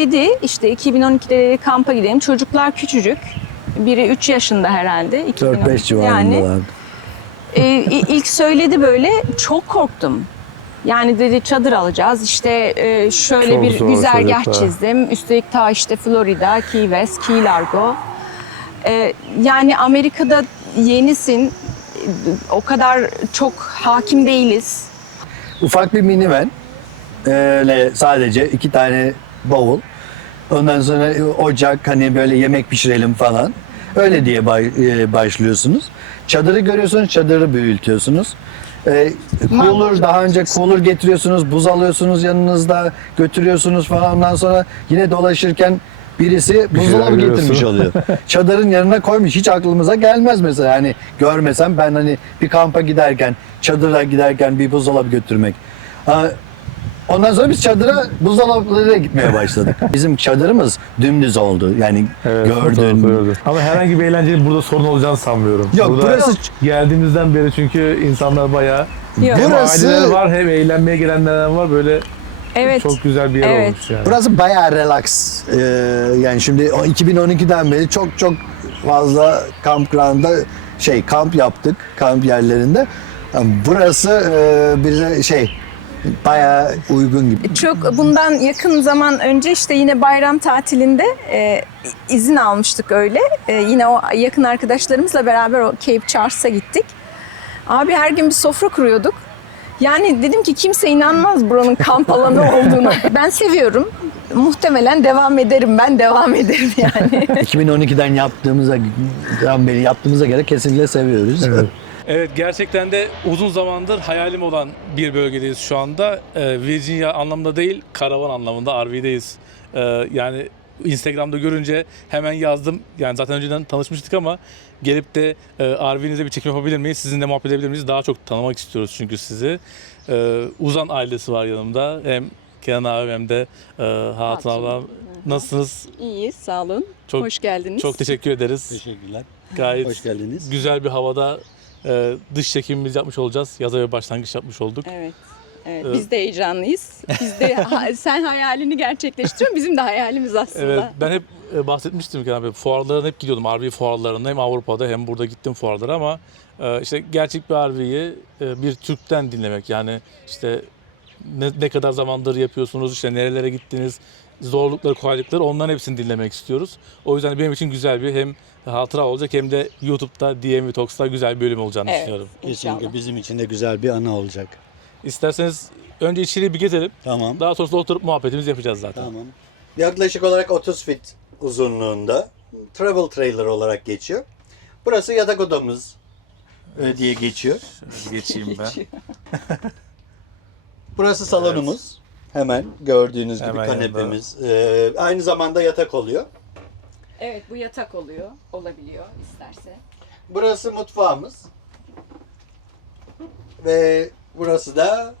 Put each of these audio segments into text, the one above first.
söyledi işte 2012'de kampa gidelim. Çocuklar küçücük. Biri 3 yaşında herhalde. 4-5 civarındalar. İlk söyledi böyle, çok korktum. Yani dedi çadır alacağız işte, şöyle Çok bir zor güzergah çocuklar. çizdim. Üstelik ta işte Florida, Key West, Key Largo. Yani Amerika'da yenisin. O kadar çok hakim değiliz. Ufak bir minivan. Öyle sadece 2 tane bavul. Ondan sonra ocak, hani böyle yemek pişirelim falan. Öyle diye başlıyorsunuz. Çadırı görüyorsunuz, çadırı büyütüyorsunuz. Cooler, daha önce cooler getiriyorsunuz, buz alıyorsunuz yanınızda, götürüyorsunuz falan. Ondan sonra yine dolaşırken birisi buzdolabı şeyler getirmiş görüyorsun. oluyor. Çadırın yanına koymuş. Hiç aklımıza gelmez mesela. Hani görmesem ben, hani bir kampa giderken, çadıra giderken bir buzdolabı götürmek. Ondan sonra biz çadıra, buzdolaplarıyla gitmeye başladık. Bizim çadırımız dümdüz oldu. Yani Evet, gördüğün. doğru. Ama herhangi bir eğlencenin burada sorun olacağını sanmıyorum. Yok, Burada burası- geldiğimizden beri çünkü insanlar bayağı Yok. hem Burası- aileler var hem eğlenmeye gelenler var, böyle Evet. çok güzel bir yer Evet. olmuş yani. Burası bayağı relax. Yani şimdi 2012'den beri çok fazla campground'da kamp yaptık, kamp yerlerinde. Yani burası bize bayağı uygun gibi. Çok bundan yakın zaman önce işte yine bayram tatilinde izin almıştık öyle. Yine o yakın arkadaşlarımızla beraber o Cape Charles'a gittik. Abi her gün bir sofra kuruyorduk. Yani dedim ki kimse inanmaz buranın kamp alanı olduğuna. Ben seviyorum. Muhtemelen devam ederim. Ben devam ederim yani. 2012'den yaptığımıza göre kesinlikle seviyoruz. Evet. Evet, gerçekten de uzun zamandır hayalim olan bir bölgedeyiz şu anda. Virginia anlamında değil, karavan anlamında RV'deyiz. Yani Instagram'da görünce hemen yazdım. Yani zaten önceden tanışmıştık ama gelip de RV'nize bir çekim yapabilir miyiz? Sizinle muhabbet edebilir miyiz? Daha çok tanımak istiyoruz çünkü sizi. Uzan ailesi var yanımda. Hem Kenan abi hem de Hatun ablam. Nasılsınız? İyiyiz, sağ olun. Çok- Hoş geldiniz. Çok teşekkür ederiz. Teşekkürler. Gayet Hoş geldiniz. güzel bir havada dış çekimimizi yapmış olacağız. Yaza bir başlangıç yapmış olduk. Evet. Evet, biz de heyecanlıyız. Biz de sen hayalini gerçekleştiriyorsun. Bizim de hayalimiz aslında. Evet, ben hep bahsetmiştim ki abi, fuarlara hep gidiyordum. RV fuarlarına hem Avrupa'da hem burada gittim fuarlara ama işte gerçek bir RV'yi bir Türk'ten dinlemek, yani işte ne kadar zamandır yapıyorsunuz, işte nerelere gittiniz, zorlukları, kolaylıkları, onların hepsini dinlemek istiyoruz. O yüzden benim için güzel bir hem hatıra olacak hem de YouTube'da DMV Talks'ta güzel bir bölüm olacağını Evet. düşünüyorum. Kesinlikle İnşallah. bizim için de güzel bir anı olacak. İsterseniz önce içeriği bir gezelim. Tamam. Daha sonrasında oturup muhabbetimizi yapacağız zaten. Tamam. Yaklaşık olarak 30 feet uzunluğunda travel trailer olarak geçiyor. Burası yatak odamız diye geçiyor. Geçeyim ben. Burası salonumuz. Hemen gördüğünüz gibi Hemen kanepemiz. Aynı zamanda yatak oluyor. Evet, bu yatak oluyor. Olabiliyor isterse. Burası mutfağımız. Ve burası da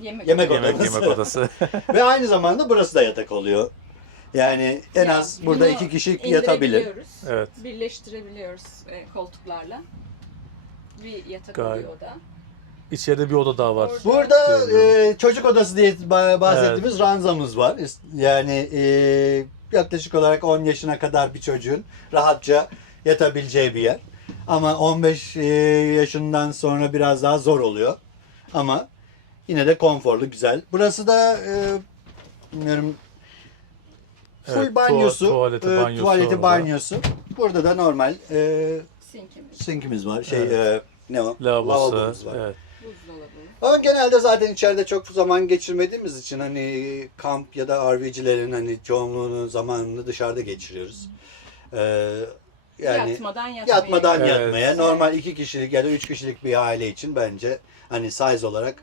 yemek odamız. Yemek odası. Ve aynı zamanda burası da yatak oluyor. Yani en az burada Bunu 2 kişi yatabilir. indirebiliyoruz, Evet. Birleştirebiliyoruz koltuklarla. Bir yatak Gayet. oluyor o da. İçeride bir oda daha var. Burada çocuk odası diye bahsettiğimiz ranzamız var. Yani yaklaşık olarak 10 yaşına kadar bir çocuğun rahatça yatabileceği bir yer. Ama 15 yaşından sonra biraz daha zor oluyor. Ama yine de konforlu, güzel. Burası da bilmiyorum, full Evet, banyosu, tuvaleti, banyosu tuvaleti, orada. banyosu. Burada da normal Sinkimiz, sinkimiz var. Ne o? Lavabosu. Lavabomuz var. Evet. buzdolabı. Ama genelde zaten içeride çok zaman geçirmediğimiz için hani kamp ya da RV'cilerin hani çoğunluğunu zamanını dışarıda geçiriyoruz. Yani Yatmadan yatmadan Evet. yatmaya. Normal 2 kişilik ya da 3 kişilik bir aile için bence hani size olarak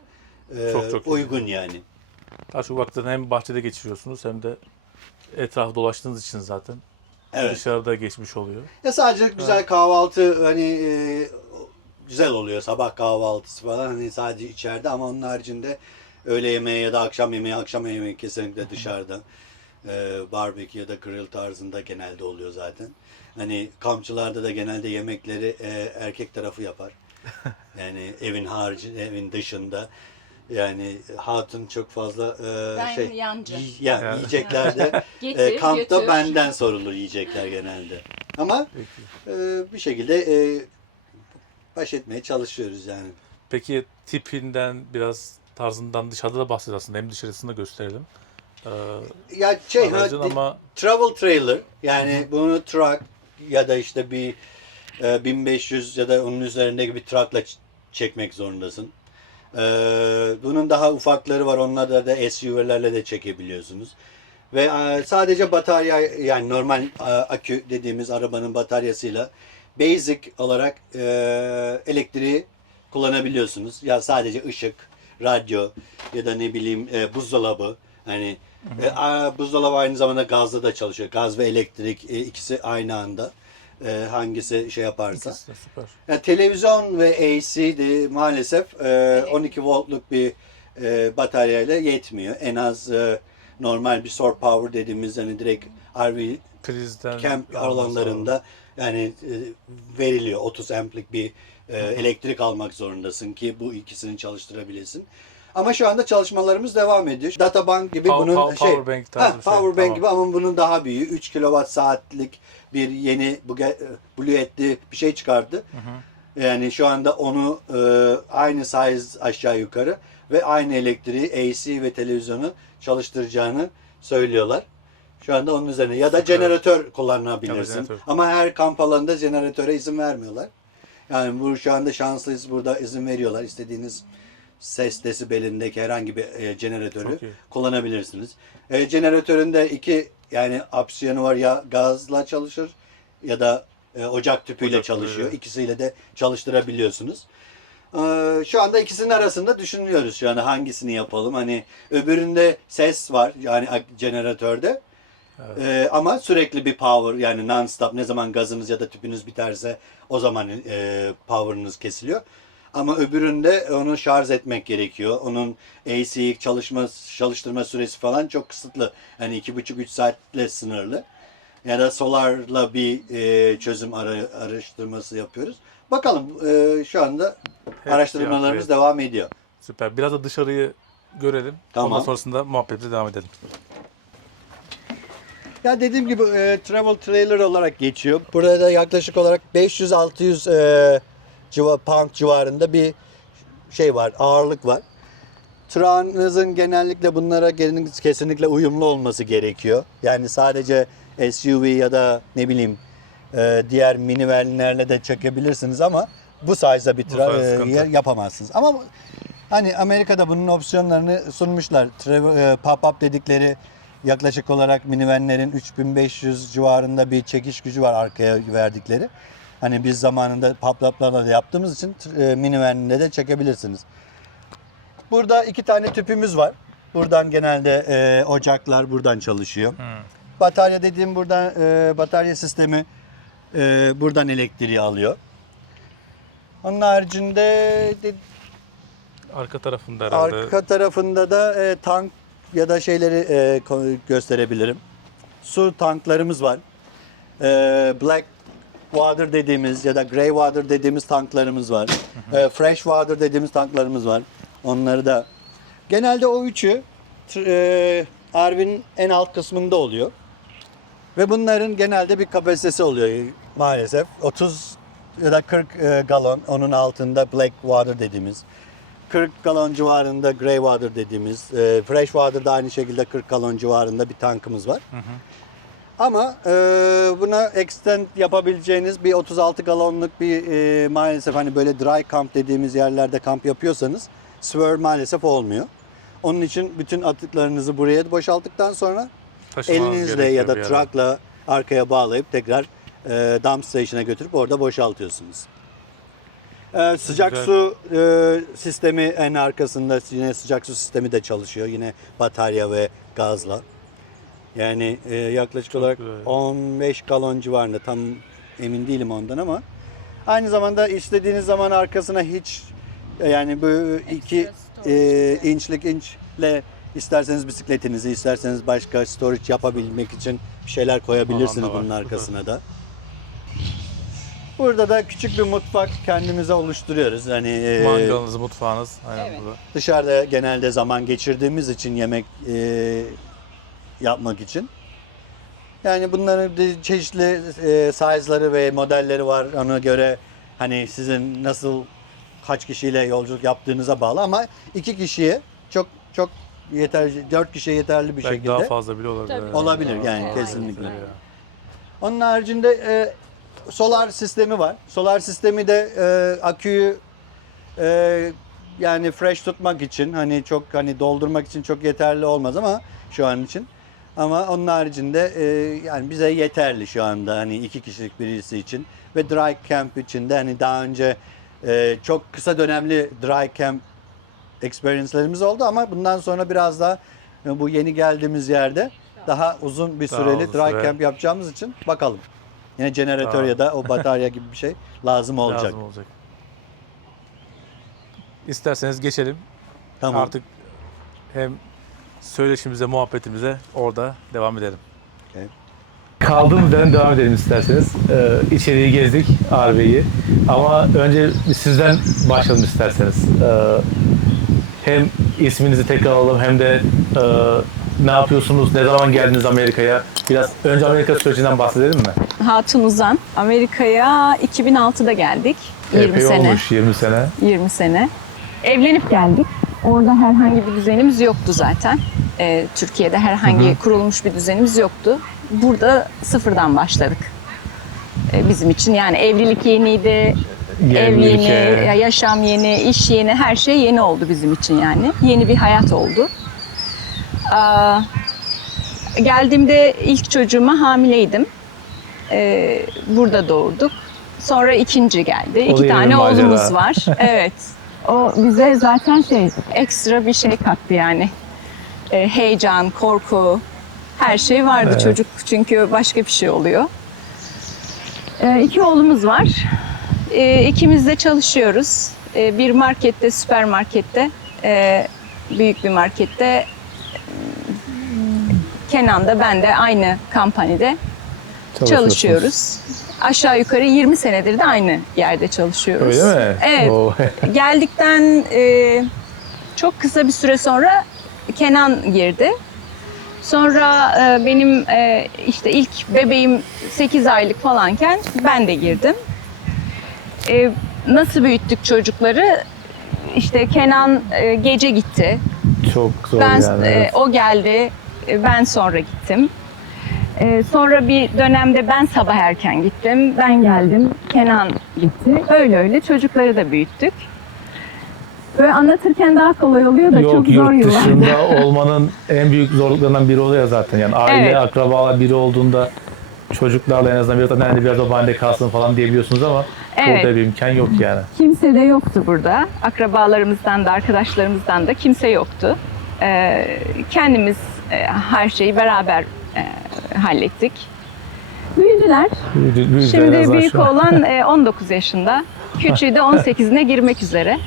Çok iyi. uygun yani. Daha çok vaktini hem bahçede geçiriyorsunuz hem de etraf dolaştığınız için zaten Evet. dışarıda geçmiş oluyor. Ya sadece güzel kahvaltı hani güzel oluyor, sabah kahvaltısı falan hani sadece içeride, ama onun haricinde öğle yemeği ya da akşam yemeği kesinlikle dışarıda. Barbekü ya da grill tarzında genelde oluyor zaten. Hani kampçılarda da genelde yemekleri erkek tarafı yapar. Yani evin dışında. Yani hatun çok fazla Ben yancı. yani yiyeceklerde Getir, kampta götür. benden sorulur yiyecekler genelde. Ama bir şekilde baş etmeye çalışıyoruz yani. Peki tipinden biraz tarzından dışarıda da bahsediyoruz aslında. Hem dışarısında gösterelim. Ya Aracın ama travel trailer yani bunu truck ya da işte bir 1500 ya da onun üzerindeki bir truckla çekmek zorundasın. Bunun daha ufakları var. Onları da SUV'lerle de çekebiliyorsunuz. Ve sadece batarya yani normal akü dediğimiz arabanın bataryasıyla basic olarak elektriği kullanabiliyorsunuz. Ya sadece ışık, radyo ya da ne bileyim buzdolabı. Hani buzdolabı aynı zamanda gazla da çalışıyor. Gaz ve elektrik ikisi aynı anda. Hangisi şey yaparsa. ikisi de süper. Yani televizyon ve AC de maalesef 12 voltluk bir bataryayla yetmiyor. En az normal bir shore power dediğimiz hani direkt RV Prizden camp alanlarında yani veriliyor. 30 amplik bir elektrik almak zorundasın ki bu ikisini çalıştırabilesin. Ama şu anda çalışmalarımız devam ediyor. Databank gibi bunun power bank tarzı bir şey. power bank Tamam. gibi ama bunun daha büyüğü 3 kWh saatlik bir yeni Bluetooth'li bir şey çıkardı. Yani şu anda onu aynı size aşağı yukarı ve aynı elektriği AC ve televizyonu çalıştıracağını söylüyorlar. Şu anda onun üzerine ya da jeneratör kullanabilirsin. Jeneratör. Ama her kamp alanında jeneratöre izin vermiyorlar. Yani bu şu anda şanslıyız, burada izin veriyorlar. İstediğiniz ses desibelindeki herhangi bir jeneratörü Çok iyi. kullanabilirsiniz. Jeneratörün de iki yani opsiyonu var, ya gazla çalışır ya da ocak tüpüyle Ocak çalışıyor. tüpüyle. İkisiyle de çalıştırabiliyorsunuz. Şu anda ikisinin arasında düşünüyoruz şu anda hangisini yapalım. Hani öbüründe ses var yani jeneratörde. Ama sürekli bir power yani non-stop, ne zaman gazınız ya da tüpünüz biterse o zaman power'ınız kesiliyor. Ama öbüründe onu şarj etmek gerekiyor. Onun AC çalıştırma süresi falan çok kısıtlı. Yani 2,5-3 saatle sınırlı. Ya da solarla bir çözüm araştırması yapıyoruz. Bakalım şu anda araştırmalarımız devam ediyor. Süper. Biraz da dışarıyı görelim. Tamam. Ondan sonrasında muhabbetimize devam edelim. Ya dediğim gibi travel trailer olarak geçiyor. Burada da yaklaşık olarak 500-600 pound civarında bir şey var, ağırlık var. Truck'ınızın genellikle bunlara kesinlikle uyumlu olması gerekiyor. Yani sadece SUV ya da ne bileyim diğer minivanlerle de çekebilirsiniz ama bu size'da bir yer yapamazsınız. Ama hani Amerika'da bunun opsiyonlarını sunmuşlar. Pop-up dedikleri yaklaşık olarak minivanlerin 3500 civarında bir çekiş gücü var arkaya verdikleri. Hani biz zamanında pop-up'larla da yaptığımız için minivanle de çekebilirsiniz. Burada 2 tane tüpümüz var. Buradan genelde ocaklar buradan çalışıyor. Batarya dediğim buradan batarya sistemi buradan elektriği alıyor. Onun haricinde Arka tarafında herhalde. arka tarafında da tank ya da şeyleri gösterebilirim. Su tanklarımız var. Black water dediğimiz ya da grey water dediğimiz tanklarımız var. Fresh water dediğimiz tanklarımız var. Onları da genelde o üçü RV'nin en alt kısmında oluyor. Ve bunların genelde bir kapasitesi oluyor maalesef. 30 ya da 40 galon, onun altında black water dediğimiz. 40 galon civarında grey water dediğimiz. Fresh water da aynı şekilde 40 galon civarında bir tankımız var. Ama buna extend yapabileceğiniz bir 36 galonluk bir maalesef hani böyle dry camp dediğimiz yerlerde kamp yapıyorsanız swirl maalesef olmuyor. Onun için bütün atıklarınızı buraya boşalttıktan sonra Taşımanız elinizle gerekiyor ya da bir yere. truckla arkaya bağlayıp tekrar dump station'a götürüp orada boşaltıyorsunuz. Sıcak Güzel. su sistemi en arkasında, yine sıcak su sistemi de çalışıyor. Yine batarya ve gazla. Yani yaklaşık olarak güzel. 15 galon civarında, tam emin değilim ondan ama aynı zamanda istediğiniz zaman arkasına hiç yani bu 2 inçle isterseniz bisikletinizi, isterseniz başka storage yapabilmek için bir şeyler koyabilirsiniz Alan da var, bunun süper. arkasına da. Burada da küçük bir mutfak kendimize oluşturuyoruz. Hani Mangalınız, mutfağınız. Aynen Evet. burada. dışarıda genelde zaman geçirdiğimiz için yemek yapmak için. Yani bunların çeşitli size'ları ve modelleri var. Ona göre hani sizin nasıl kaç kişiyle yolculuk yaptığınıza bağlı ama 2 kişiye çok yeterli, 4 kişiye yeterli bir Belki şekilde daha fazla bile olabilir. Tabii. Evet. olabilir yani Evet, kesinlikle. aynen. Onun haricinde solar sistemi var. Solar sistemi de aküyü yani fresh tutmak için hani çok hani doldurmak için çok yeterli olmaz ama şu an için. Ama onun haricinde yani bize yeterli şu anda hani 2 kişilik birisi için ve dry camp için de hani daha önce çok kısa dönemli dry camp experience'lerimiz oldu ama bundan sonra biraz daha bu yeni geldiğimiz yerde daha uzun bir Daha süreli uzun dry süre. camp yapacağımız için bakalım. Yine jeneratör Tamam. ya da o batarya gibi bir şey lazım olacak. Lazım olacak. İsterseniz geçelim. Tamam. Artık hem söyleşimize, muhabbetimize orada devam edelim. Kaldığımız yerden devam edelim isterseniz. İçeriği gezdik RV'yi. Ama önce sizden başlayalım isterseniz. Hem isminizi tekrar alalım hem de ne yapıyorsunuz, ne zaman geldiniz Amerika'ya? Biraz önce Amerika sürecinden bahsedelim mi? Hatun Uzan. Amerika'ya 2006'da geldik. 20 Epey sene. olmuş, 20 sene. 20 sene. Evlenip geldik. Orada herhangi bir düzenimiz yoktu zaten. Türkiye'de herhangi kurulmuş bir düzenimiz yoktu. Burada sıfırdan başladık. Bizim için yani evlilik yeniydi, ev Ülke. yeni, yaşam yeni, iş yeni, her şey yeni oldu bizim için yani. Yeni bir hayat oldu. Geldiğimde ilk çocuğuma hamileydim. Burada doğurduk. Sonra ikinci geldi. O da 2 yeni tane bir macera. oğlumuz var. Evet. O bize zaten ekstra bir şey kattı yani. Heyecan, korku, her şey vardı. Evet. Çocuk çünkü başka bir şey oluyor. 2 oğlumuz var. İkimiz de çalışıyoruz. Bir markette, süpermarkette, büyük bir markette. Kenan da ben de aynı kampanide çalışıyoruz. Aşağı yukarı 20 senedir de aynı yerde çalışıyoruz. Öyle mi? Evet. Oo. Geldikten çok kısa bir süre sonra Kenan girdi. Sonra benim işte ilk bebeğim 8 aylık falanken ben de girdim. Nasıl büyüttük çocukları? İşte Kenan gece gitti. Çok zor Ben yani. Evet. o geldi. Ben sonra gittim. Sonra bir dönemde ben sabah erken gittim. Ben geldim. Kenan gitti. Öyle öyle çocukları da büyüttük. Böyle anlatırken daha kolay oluyor da çok Yok, zor yurt yıllar. dışında olmanın en büyük zorluklarından biri oluyor zaten. Yani aile, Evet. akrabalar biri olduğunda çocuklarla en azından biraz da babaannede kalsın falan diyebiliyorsunuz ama Evet. burada bir imkan yok yani. Kimse de yoktu burada. Akrabalarımızdan da arkadaşlarımızdan da kimse yoktu. Kendimiz her şeyi beraber hallettik. Büyüdüler. Büyük en Şimdi azından büyük şu an. olan 19 yaşında. Küçüğü de 18'ine girmek üzere.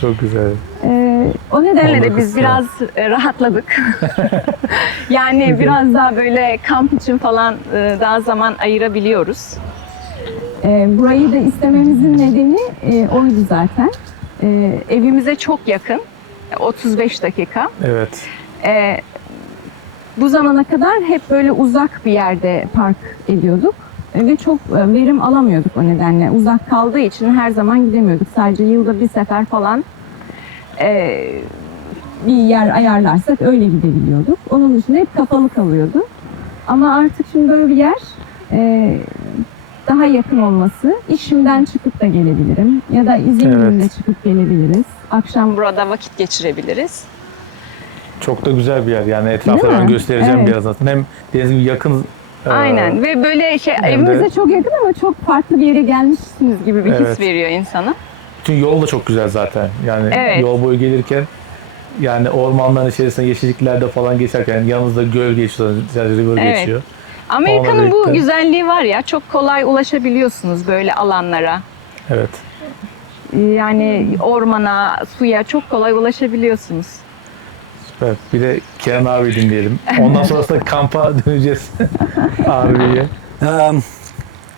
Çok güzel. O nedenle de 19 biz biraz rahatladık. Yani biraz daha böyle kamp için falan daha zaman ayırabiliyoruz. Burayı da istememizin nedeni oydu zaten. Evimize çok yakın. 35 dakika. Evet. Bu zamana kadar hep böyle uzak bir yerde park ediyorduk. Ve çok verim alamıyorduk o nedenle. Uzak kaldığı için her zaman gidemiyorduk. Sadece yılda bir sefer falan bir yer ayarlarsak öyle gidebiliyorduk. Onun dışında hep kapalı kalıyordu. Ama artık şimdi böyle bir yer daha yakın olması. İşimden çıkıp da gelebilirim. Ya da izin gününde Evet. çıkıp gelebiliriz. Akşam burada vakit geçirebiliriz. Çok da güzel bir yer. Yani etrafta Değil mi? ben göstereceğim Evet. birazdan. Hem dediğiniz gibi yakın. Aynen ve böyle hem evimize de- çok yakın ama çok farklı bir yere gelmişsiniz gibi bir his Evet. veriyor insana. Çünkü yol da çok güzel zaten. Yani Evet. yol boyu gelirken yani ormanların içerisinde yeşilliklerde falan geçerken yanınızda göl geçiyor, river Evet. geçiyor. Amerika'nın bu birlikte- güzelliği var ya, çok kolay ulaşabiliyorsunuz böyle alanlara. Evet. Yani ormana, suya çok kolay ulaşabiliyorsunuz. Süper. Bir de Kenan abi dinleyelim. Ondan sonrasında kampa döneceğiz. Abiye.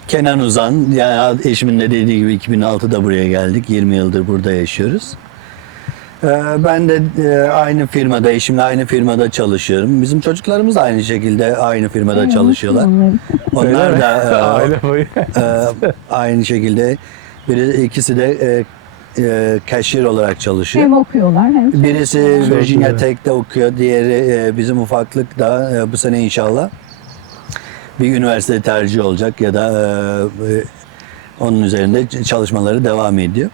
Kenan Uzan, yani eşimin de dediği gibi 2006'da buraya geldik. 20 yıldır burada yaşıyoruz. Ben de aynı firmada, eşimle aynı firmada çalışıyorum. Bizim çocuklarımız da aynı şekilde aynı firmada çalışıyorlar. Onlar da Aile boyu. aynı şekilde. İkisi de cashier olarak çalışıyor. Hem okuyorlar hem Birisi Çok Virginia güzel. Tech'te okuyor, diğeri bizim ufaklık da bu sene inşallah bir üniversite tercih olacak ya da onun üzerinde çalışmaları devam ediyor.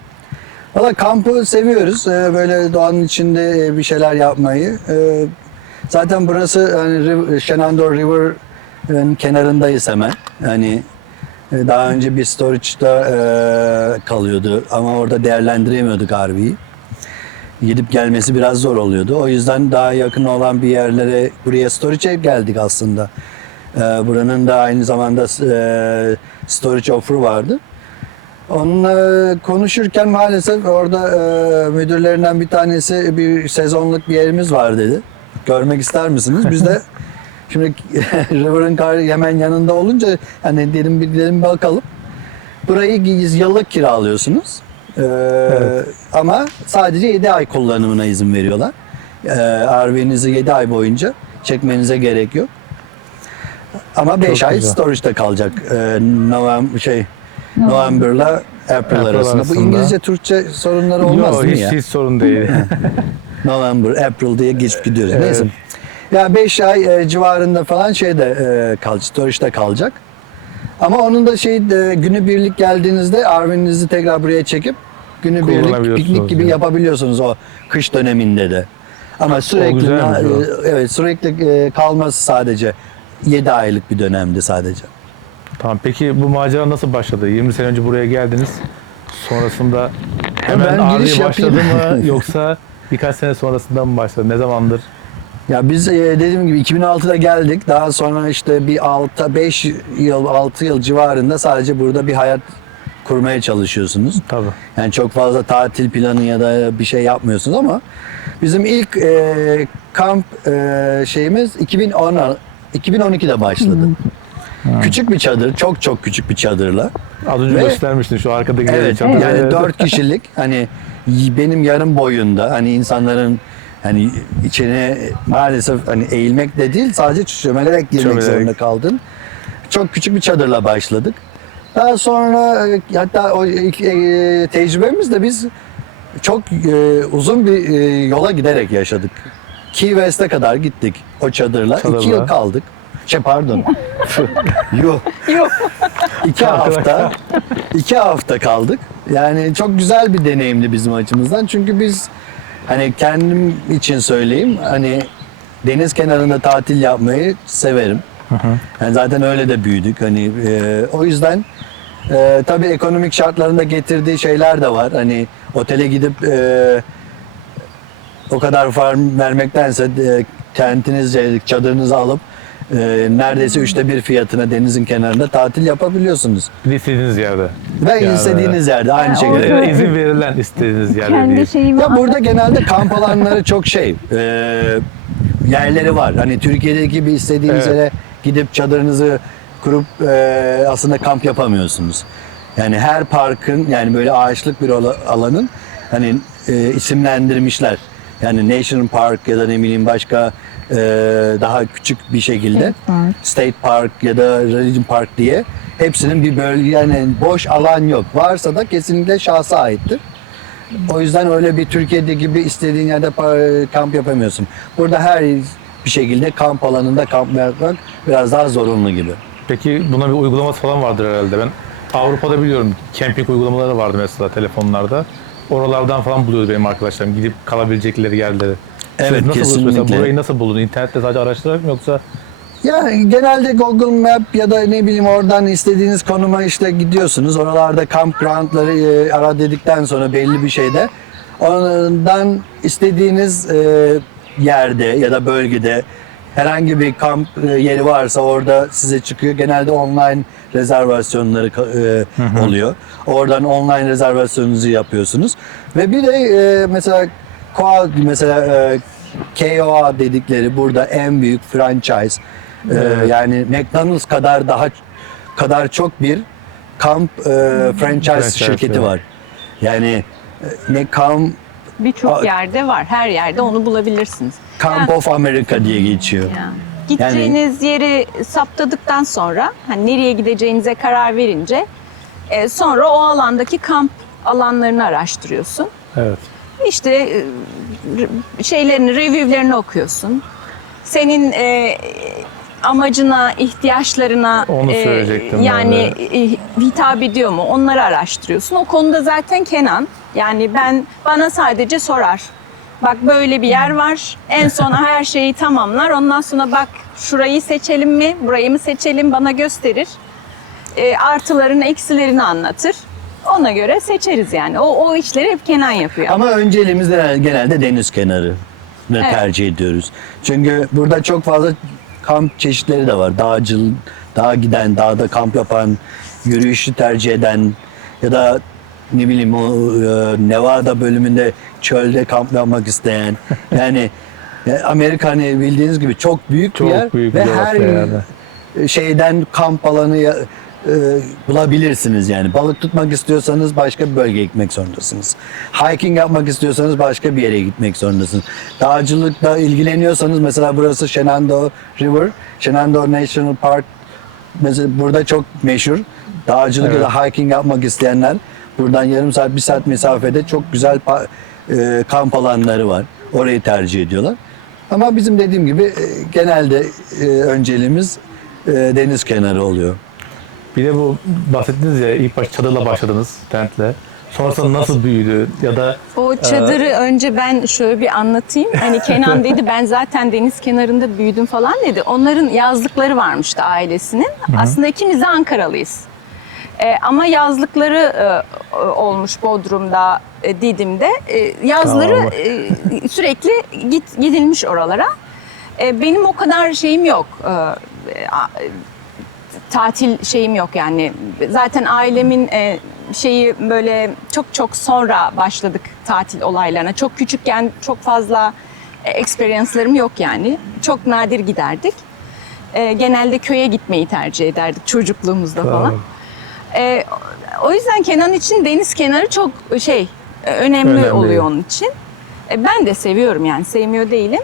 Valla kampı seviyoruz. Böyle doğanın içinde bir şeyler yapmayı. Zaten burası hani Shenandoah River'ın kenarındayız hemen. Hani daha önce bir storage'da kalıyordu ama orada değerlendiremiyorduk RV'yi. Gidip gelmesi biraz zor oluyordu. O yüzden daha yakın olan bir yerlere buraya storage'e geldik aslında. Buranın da aynı zamanda storage offer vardı. Onunla konuşurken maalesef orada müdürlerinden bir tanesi bir sezonluk bir yerimiz var dedi. Görmek ister misiniz? Biz de şimdi River'ın hemen yanında olunca hani dedim bakalım. Burayı yıllık kiralıyorsunuz. Ama sadece 7 ay kullanımına izin veriyorlar. RV'nizi 7 ay boyunca çekmenize gerek yok. Ama 5 ay güzel. storage'da kalacak. November'la April arasında. Bu arasında. İngilizce Türkçe sorunları olmaz Yok, değil mi ya? hiç sorun değil. November, April diye geçip gidiyoruz. Evet. Neyse. Ya 5 ay civarında falan kalacak, storage'da kalacak. Ama onun da günübirlik geldiğinizde RV'nizi tekrar buraya çekip günübirlik Kullanabiliyorsunuz piknik gibi yani. yapabiliyorsunuz o kış döneminde de. Ama sürekli güzelmiş o. evet sürekli kalması sadece 7 aylık bir dönemdi sadece. Tamam, peki bu macera nasıl başladı? 20 sene önce buraya geldiniz. Sonrasında hemen ben giriş RV başladı yapayım. mı yoksa birkaç sene sonrasında mı başladı? Ne zamandır? Ya biz dediğim gibi 2006'da geldik. Daha sonra işte bir 6 yıl civarında sadece burada bir hayat kurmaya çalışıyorsunuz. Tabii. Yani çok fazla tatil planı ya da bir şey yapmıyorsunuz ama bizim ilk kamp şeyimiz 2012'de başladı. Küçük bir çadır, çok küçük bir çadırla. Az önce Ve- göstermiştin şu arkadaki Evet, çadırı. yani Evet. 4 kişilik hani benim yarım boyunda hani insanların hani içine maalesef hani eğilmek de değil sadece çömelerek girmek Çömelerek. zorunda kaldın. Çok küçük bir çadırla başladık. Daha sonra hatta o ilk tecrübemiz de biz çok uzun bir yola giderek yaşadık. Key West'e kadar gittik o çadırla. Çadırla. 2 yıl kaldık. Pardon. Yuh. Yok. 2 hafta kaldık. Yani çok güzel bir deneyimdi bizim açımızdan. Çünkü biz hani kendim için söyleyeyim hani deniz kenarında tatil yapmayı severim. Yani zaten öyle de büyüdük. Hani o yüzden tabii ekonomik şartlarında getirdiği şeyler de var. Hani otele gidip o kadar farm vermektense tentinizi, çadırınızı alıp neredeyse 1/3 fiyatına denizin kenarında tatil yapabiliyorsunuz. Bir de istediğiniz yerde. Ve Yani- istediğiniz yerde aynı Yani şekilde. orada- İzin verilen istediğiniz yerde kendi değil. şeyimi Ya burada genelde kamp alanları çok yerleri var. Hani Türkiye'deki gibi istediğiniz Evet. yere gidip çadırınızı kurup aslında kamp yapamıyorsunuz. Yani her parkın yani böyle ağaçlık bir alanın hani isimlendirmişler. Yani National Park ya da ne bileyim başka daha küçük bir şekilde State Park. State Park ya da Religion Park diye hepsinin bir bölge yani boş alan yok. Varsa da kesinlikle şahsa aittir. O yüzden öyle bir Türkiye'de gibi istediğin yerde kamp yapamıyorsun. Burada her bir şekilde kamp alanında kamp yapmak biraz daha zorunlu gibi. Peki buna bir uygulaması falan vardır herhalde. Ben Avrupa'da biliyorum camping uygulamaları vardı mesela telefonlarda. Oralardan falan buluyordu benim arkadaşlarım gidip kalabilecekleri yerleri. Siz Evet, nasıl buldunuz? Mesela kesinlikle. burayı nasıl buldun? İnternette sadece araştırarak mı yoksa? Ya genelde Google Map ya da ne bileyim oradan istediğiniz konuma işte gidiyorsunuz. Oralarda campgroundları ara dedikten sonra belli bir şeyde ondan istediğiniz yerde ya da bölgede herhangi bir kamp yeri varsa orada size çıkıyor. Genelde online rezervasyonları oluyor. Oradan online rezervasyonunuzu yapıyorsunuz. Ve bir de mesela KOA dedikleri burada en büyük franchise. Yani McDonald's kadar çok bir kamp franchise şirketi evet. var. Yani ne kamp Birçok yerde var. Her yerde onu bulabilirsiniz. Camp of America diye geçiyor. Yani gideceğiniz yeri saptadıktan sonra hani nereye gideceğinize karar verince sonra o alandaki kamp alanlarını araştırıyorsun. Evet. İşte şeylerini, review'lerini okuyorsun. Senin amacına, ihtiyaçlarına Onu söyleyecektim ben yani hitap ediyor mu? Onları araştırıyorsun. O konuda zaten Kenan yani bana sadece sorar. Bak böyle bir yer var. En son her şeyi tamamlar. Ondan sonra bak şurayı seçelim mi? Burayı mı seçelim? Bana gösterir. Artılarını, eksilerini anlatır. Ona göre seçeriz yani. O işleri hep Kenan yapıyor. Ama önceliğimiz genelde deniz kenarı tercih ediyoruz. Çünkü burada çok fazla kamp çeşitleri de var. Dağa giden, dağda kamp yapan, yürüyüşü tercih eden ya da ne bileyim o Nevada bölümünde çölde kamp yapmak isteyen. Yani Amerika hani bildiğiniz gibi çok büyük Çok bir yer büyük bir ve coğrafya her yani. şeyden kamp alanı bulabilirsiniz yani. Balık tutmak istiyorsanız başka bir bölgeye gitmek zorundasınız. Hiking yapmak istiyorsanız başka bir yere gitmek zorundasınız. Dağcılıkla ilgileniyorsanız mesela burası Shenandoah River, Shenandoah National Park mesela burada çok meşhur. Dağcılık ya da hiking yapmak isteyenler buradan yarım saat, bir saat mesafede çok güzel kamp alanları var. Orayı tercih ediyorlar. Ama bizim dediğim gibi genelde önceliğimiz deniz kenarı oluyor. Bir de bu bahsettiniz ya ilk baş çadırla başladınız, tentle. Sonrasında nasıl büyüdü ya da O çadırı önce ben şöyle bir anlatayım. Hani Kenan dedi ben zaten deniz kenarında büyüdüm falan dedi. Onların yazlıkları varmıştı ailesinin. Aslında ikimiz de Ankaralıyız. Ama yazlıkları olmuş Bodrum'da, Didim'de. Yazları sürekli gidilmiş oralara. Benim o kadar şeyim yok. Tatil şeyim yok yani. Zaten ailemin şeyi böyle çok sonra başladık tatil olaylarına. Çok küçükken çok fazla experience'larım yok yani. Çok nadir giderdik. Genelde köye gitmeyi tercih ederdik çocukluğumuzda falan. O yüzden Kenan için deniz kenarı çok önemli oluyor onun için. Ben de seviyorum yani sevmiyor değilim.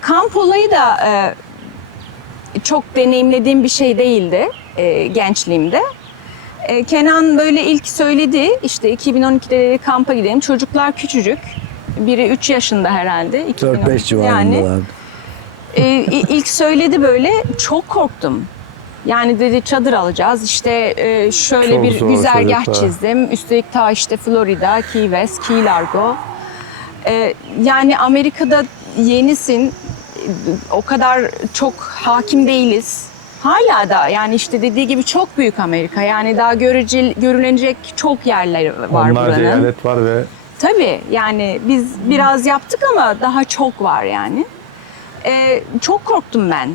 Kamp olayı da çok deneyimlediğim bir şey değildi gençliğimde. Kenan böyle ilk söyledi işte 2012'de dedi, kampa gidelim. Çocuklar küçücük. Biri 3 yaşında herhalde. 4-5 civarındalardı. İlk söyledi böyle çok korktum. Yani dedi çadır alacağız işte şöyle Çok bir zor güzergah çocuklar. çizdim. Üstelik ta işte Florida, Key West, Key Largo. Yani Amerika'da yenisin. O kadar çok hakim değiliz. Hala da yani işte dediği gibi çok büyük Amerika. Yani daha görülecek çok yerler var onlarca buranın. eyalet var ve Tabii yani biz biraz yaptık ama daha çok var yani. Çok korktum ben.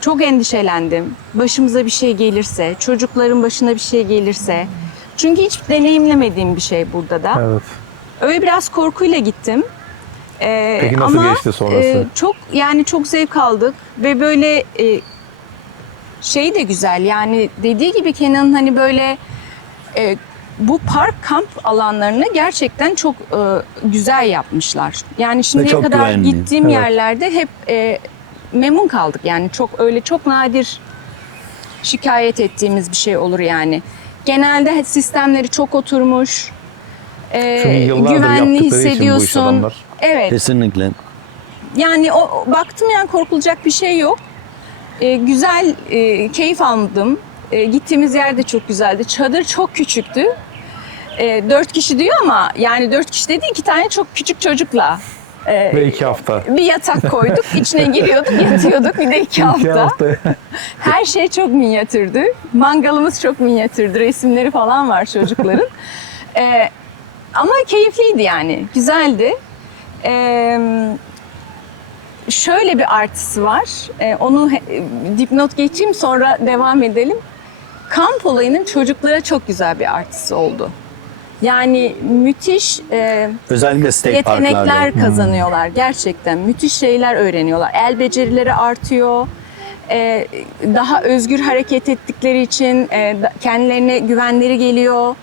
Çok endişelendim. Başımıza bir şey gelirse, çocukların başına bir şey gelirse. Çünkü hiç deneyimlemediğim bir şey burada da. evet. Öyle biraz korkuyla gittim. Peki nasıl ama geçti sonrası? çok zevk aldık ve böyle şey de güzel yani dediği gibi Kenan'ın hani böyle bu park kamp alanlarını gerçekten çok güzel yapmışlar. Yani şimdiye çok kadar güvenli. gittiğim Evet. yerlerde hep memnun kaldık. Yani çok nadir şikayet ettiğimiz bir şey olur yani. Genelde sistemleri çok oturmuş. Çünkü yıllardır Güvenli yaptıkları için bu iş hissediyorsun. adamlar. Evet. Kesinlikle. Yani baktım yani korkulacak bir şey yok. Güzel, keyif aldım. Gittiğimiz yer de çok güzeldi. Çadır çok küçüktü. 4 kişi diyor ama yani 4 kişi dedi 2 tane çok küçük çocukla. Ve 2 hafta. Bir yatak koyduk, içine giriyorduk, yatıyorduk. Bir de 2 2 hafta. hafta. Her şey çok minyatürdü. Mangalımız çok minyatürdü. Resimleri falan var çocukların. Ama keyifliydi yani. Güzeldi. Şöyle bir artısı var. Onu dipnot geçeyim sonra devam edelim. Kamp olayının çocuklara çok güzel bir artısı oldu. Yani müthiş Özellikle state yetenekler parklarda. kazanıyorlar. Gerçekten müthiş şeyler öğreniyorlar. El becerileri artıyor. daha özgür hareket ettikleri için kendilerine güvenleri geliyor.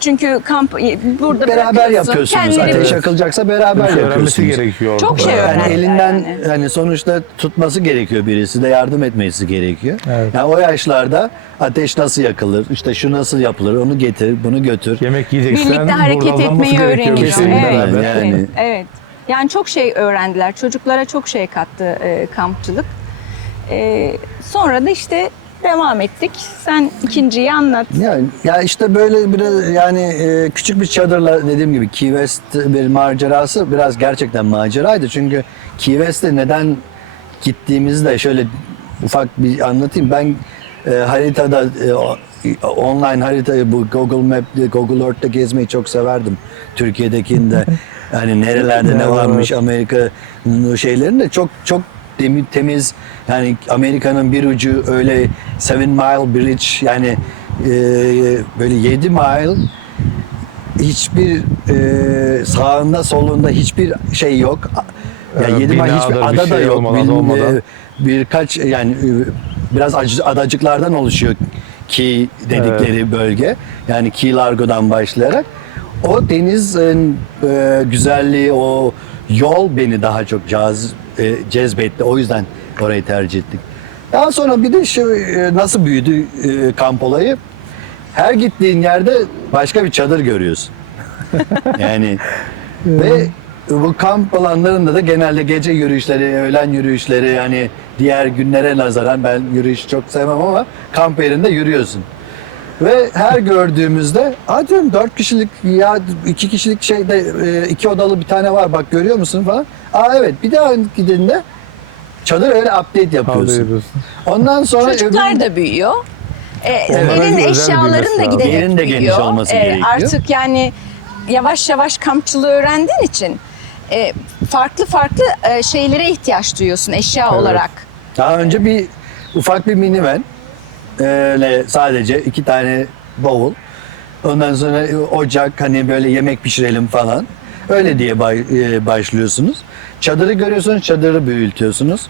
Çünkü kamp burada Beraber bırakıyorsun, yapıyorsunuz. kendileri- Ateş yakılacaksa beraber Öğrenmesi yapıyorsunuz. gerekiyor. Çok şey orada. Yani öğrendiler elinden yani. hani sonuçta tutması gerekiyor birisi de yardım etmesi gerekiyor. Evet. Yani o yaşlarda ateş nasıl yakılır, işte şu nasıl yapılır, onu getir, bunu götür. Yemek yiyeceksen Birlikte hareket borazlanması etmeyi gerekiyor öğreniyor. bir şeyin Kesinlikle beraber. yani. Evet, evet. Yani çok şey öğrendiler. Çocuklara çok şey kattı kampçılık. Sonra da işte devam ettik. Sen ikinciyi anlat. Ya işte böyle biraz yani küçük bir çadırla dediğim gibi Key West bir macerası biraz gerçekten maceraydı. Çünkü Key West'e neden gittiğimizi de şöyle ufak bir anlatayım. Ben haritada online haritayı bu Google Map'te, Google Earth'te gezmeyi çok severdim. Türkiye'dekinde hani nerelerde ne varmış Amerika'nın şeylerinde çok çok temiz yani Amerika'nın bir ucu öyle 7 Mile Bridge yani böyle 7 mile hiçbir sağında solunda hiçbir şey yok. Ya 7 mile Binadır, hiçbir bir ada da şey yok. olmadan, olmadan. Birkaç yani biraz adacıklardan oluşuyor Key dedikleri bölge. Yani Key Largo'dan başlayarak o denizin güzelliği, o yol beni daha çok cezbetti. O yüzden orayı tercih ettik. Daha sonra bir de şu nasıl büyüdü kamp olayı. Her gittiğin yerde başka bir çadır görüyorsun. Yani ve bu kamp alanlarında da genelde gece yürüyüşleri, öğlen yürüyüşleri yani diğer günlere nazaran ben yürüyüş çok sevmem ama kamp yerinde yürüyorsun. Ve her gördüğümüzde diyorum 4 kişilik ya 2 kişilik şeyde 2 odalı bir tane var bak görüyor musun falan. Evet bir daha gidince çadır öyle update yapıyorsun. Ondan sonra Çocuklar da büyüyor. Onların Elin özel eşyaların büyümesi da lazım. giderek Yerin de geniş büyüyor. olması gerekiyor. Artık yani yavaş yavaş kampçılığı öğrendiğin için farklı farklı şeylere ihtiyaç duyuyorsun eşya Evet. olarak. daha önce bir ufak bir minivan sadece 2 tane bavul. Ondan sonra ocak hani böyle yemek pişirelim falan. Öyle diye başlıyorsunuz. Çadırı görüyorsunuz, çadırı büyütüyorsunuz.